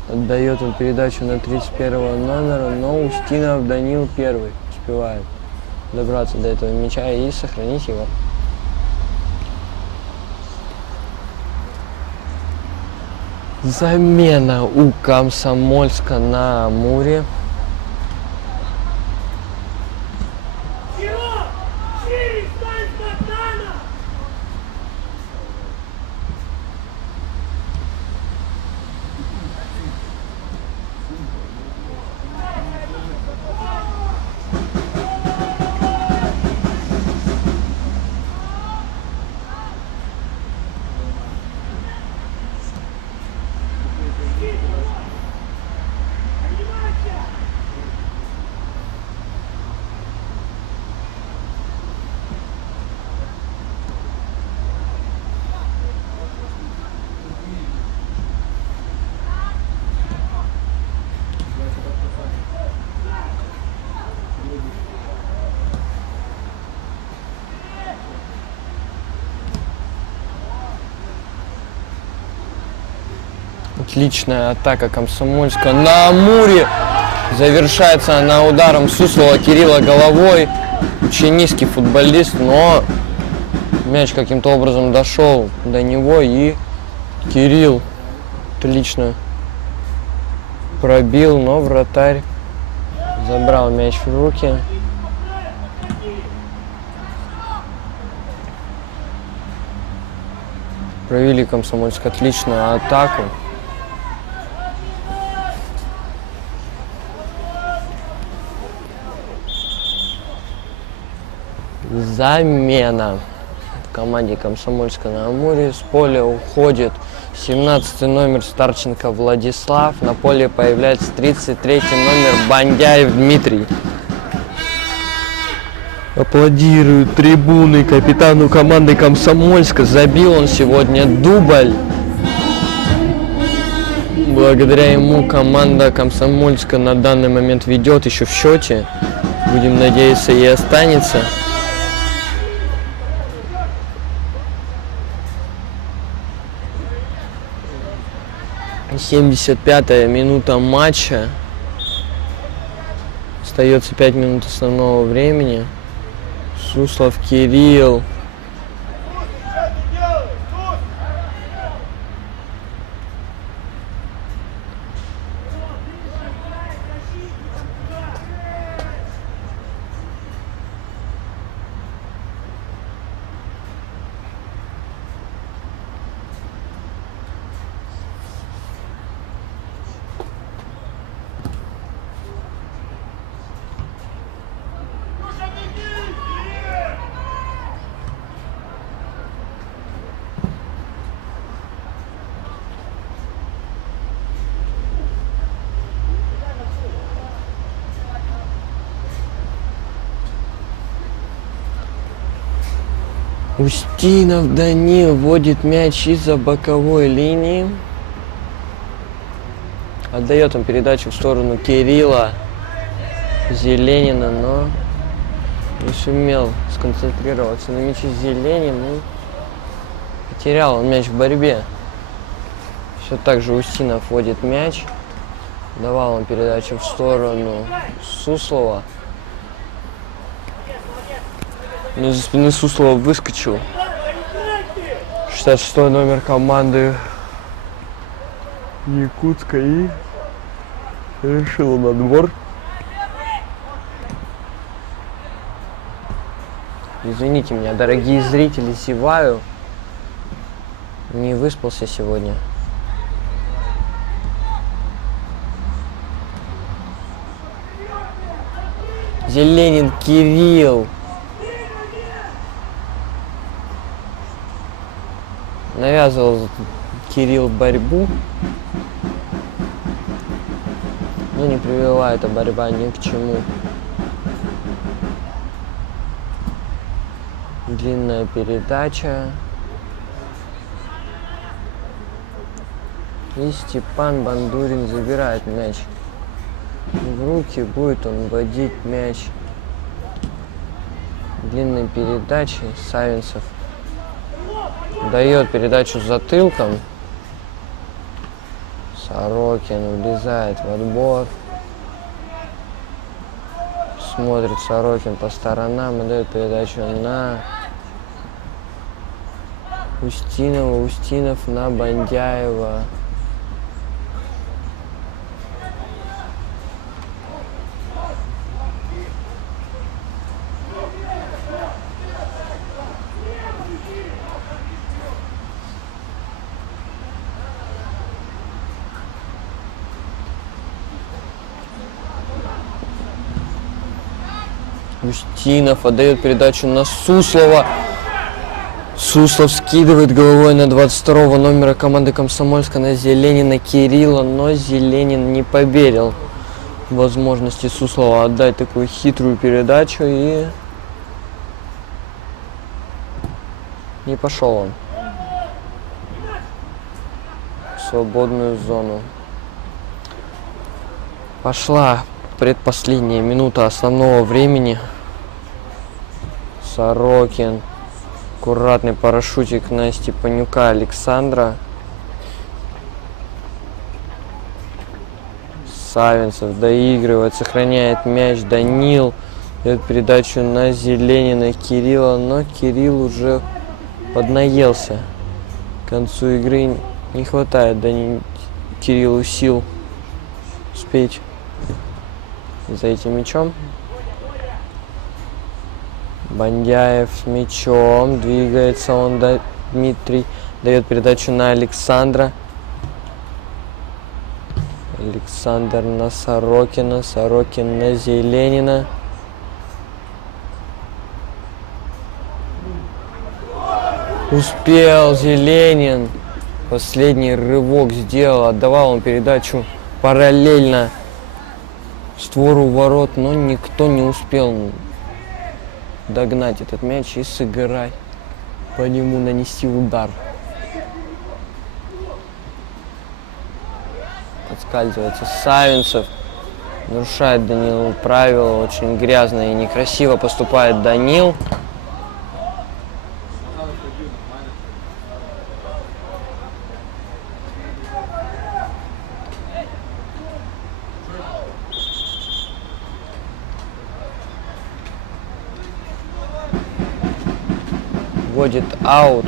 Отдает он передачу на 31 номера, но Устинов Данил первый успевает добраться до этого мяча и сохранить его. Замена у Комсомольска на Амуре. Отличная атака Комсомольска на Амуре. Завершается она ударом Суслова Кирилла головой. Очень низкий футболист, но мяч каким-то образом дошел до него, и Кирилл отлично пробил, но вратарь забрал мяч в руки. Провели Комсомольск отличную атаку. Замена в команде Комсомольска на Амуре. С поля уходит 17 номер Старченко Владислав. На поле появляется 33 номер Бандяев Дмитрий. Аплодируют трибуны капитану команды Комсомольска. Забил он сегодня дубль. Благодаря ему команда Комсомольска на данный момент ведет еще в счете. Будем надеяться, и останется. 75-я минута матча. Остается 5 минут основного времени. Суслов Кирилл. Устинов Данил вводит мяч из-за боковой линии. Отдает он передачу в сторону Кирилла Зеленина, но не сумел сконцентрироваться на мяче Зеленин. И потерял он мяч в борьбе. Все так же Устинов вводит мяч. Давал он передачу в сторону Суслова. Но за спины Суслова выскочил 66-й номер команды Якутска и решил на двор. Извините меня, дорогие зрители, зеваю. Не выспался сегодня. Зеленин Кирилл. Навязывал Кирилл борьбу, но не привела эта борьба ни к чему. Длинная передача. И Степан Бандурин забирает мяч в руки. Будет он вводить мяч длинной передачей. Савинцев дает передачу затылком. Сорокин влезает в отбор. Смотрит Сорокин по сторонам и дает передачу на Устинова. Устинов на Бандяева. Устинов отдает передачу на Суслова. Суслов скидывает головой на 22-го номера команды Комсомольска на Зеленина Кирилла, но Зеленин не поверил в возможности Суслова отдать такую хитрую передачу и не пошел он в свободную зону. Пошла предпоследняя минута основного времени. Сорокин. Аккуратный парашютик на Степанюка Александра. Савинцев доигрывает, сохраняет мяч. Данил дает передачу на Зеленина Кирилла, но Кирилл уже поднаелся. К концу игры не хватает Кириллу сил успеть за этим мячом. Бандяев с мячом. Двигается он. Дмитрий дает передачу на Александра. Александр на Сорокина. Сорокин на Зеленина. Успел Зеленин. Последний рывок сделал. Отдавал он передачу параллельно створу ворот, но никто не успел догнать этот мяч и сыграть по нему, нанести удар. Подскальзывается Савинцев. Нарушает Данил правила. Очень грязно и некрасиво поступает Данил. Вводит аут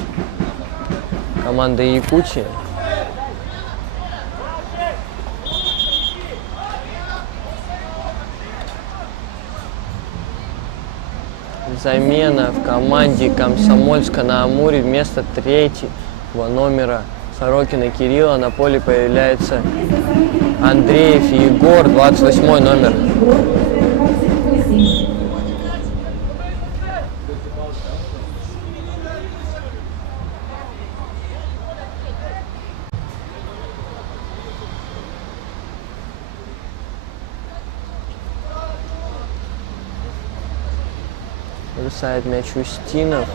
команда Якутии. Замена в команде Комсомольска на Амуре. Вместо 3-го номера Сорокина Кирилла на поле появляется Андреев Егор, 28-й номер. Бросает мяч Устинов.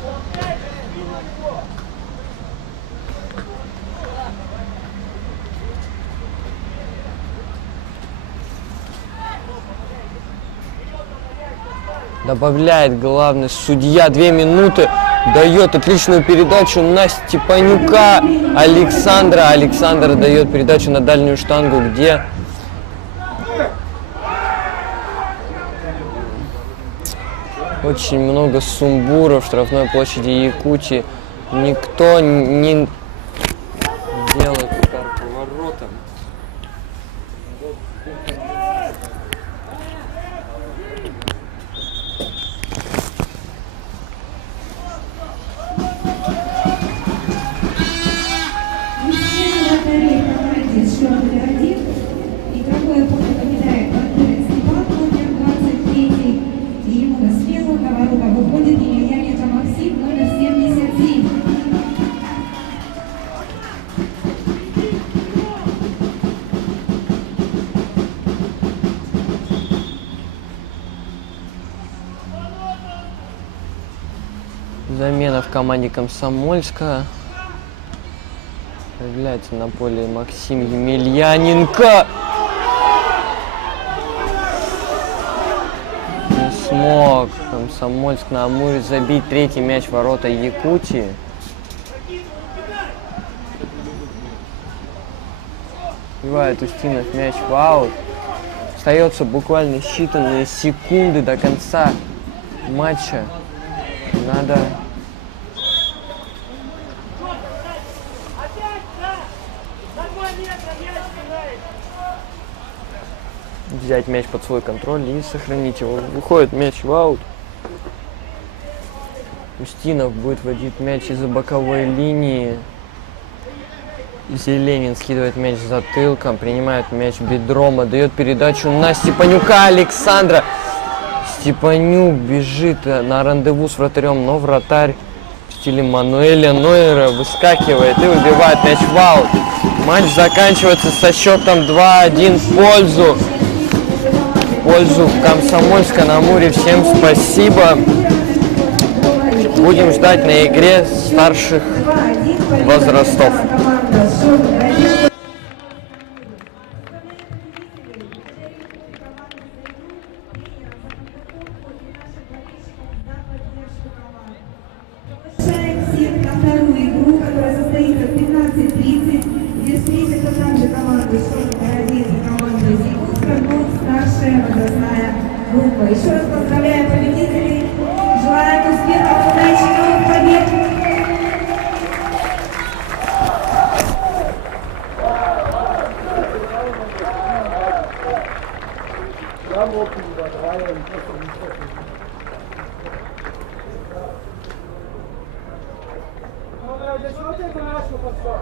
Добавляет главный судья 2 минуты. Дает отличную передачу на Степанюка Александра. Александр дает передачу на дальнюю штангу, где очень много сумбуров в штрафной площади Якутии. Никто не делает удар по воротам. Вратарей команде с счетом 1. Игровое поле покидает Бандурин Степан, номер 23. И ему на смену на ворота выходит Емельяненко Максим, номер 77. Замена в команде Комсомольска. Появляется на поле Максим Емельяненко. Не смог Комсомольск на Амуре забить третий мяч в ворота Якутии. Убивает Устинов мяч в аут. Остается буквально считанные секунды до конца матча. Надо взять мяч под свой контроль и сохранить его. Выходит мяч в аут. Устинов будет водить мяч из-за боковой линии. Зеленин скидывает мяч затылком, принимает мяч бедром, отдает передачу на Степанюка Александра. Степанюк бежит на рандеву с вратарем, но вратарь в стиле Мануэля Нойера выскакивает и выбивает мяч в аут. Матч заканчивается со счетом 2-1 в пользу Комсомольска на Амуре. Всем спасибо. Будем ждать на игре старших возрастов. Всех на вторую игру, которая состоится в 15:30. Здесь встретятся также команды «Шорт-1» и команда из Якутска, но старшая возрастная группа. Еще раз поздравляем победителей. Желаем успехов, удачи, новых побед. Для чего ты это начал подстав?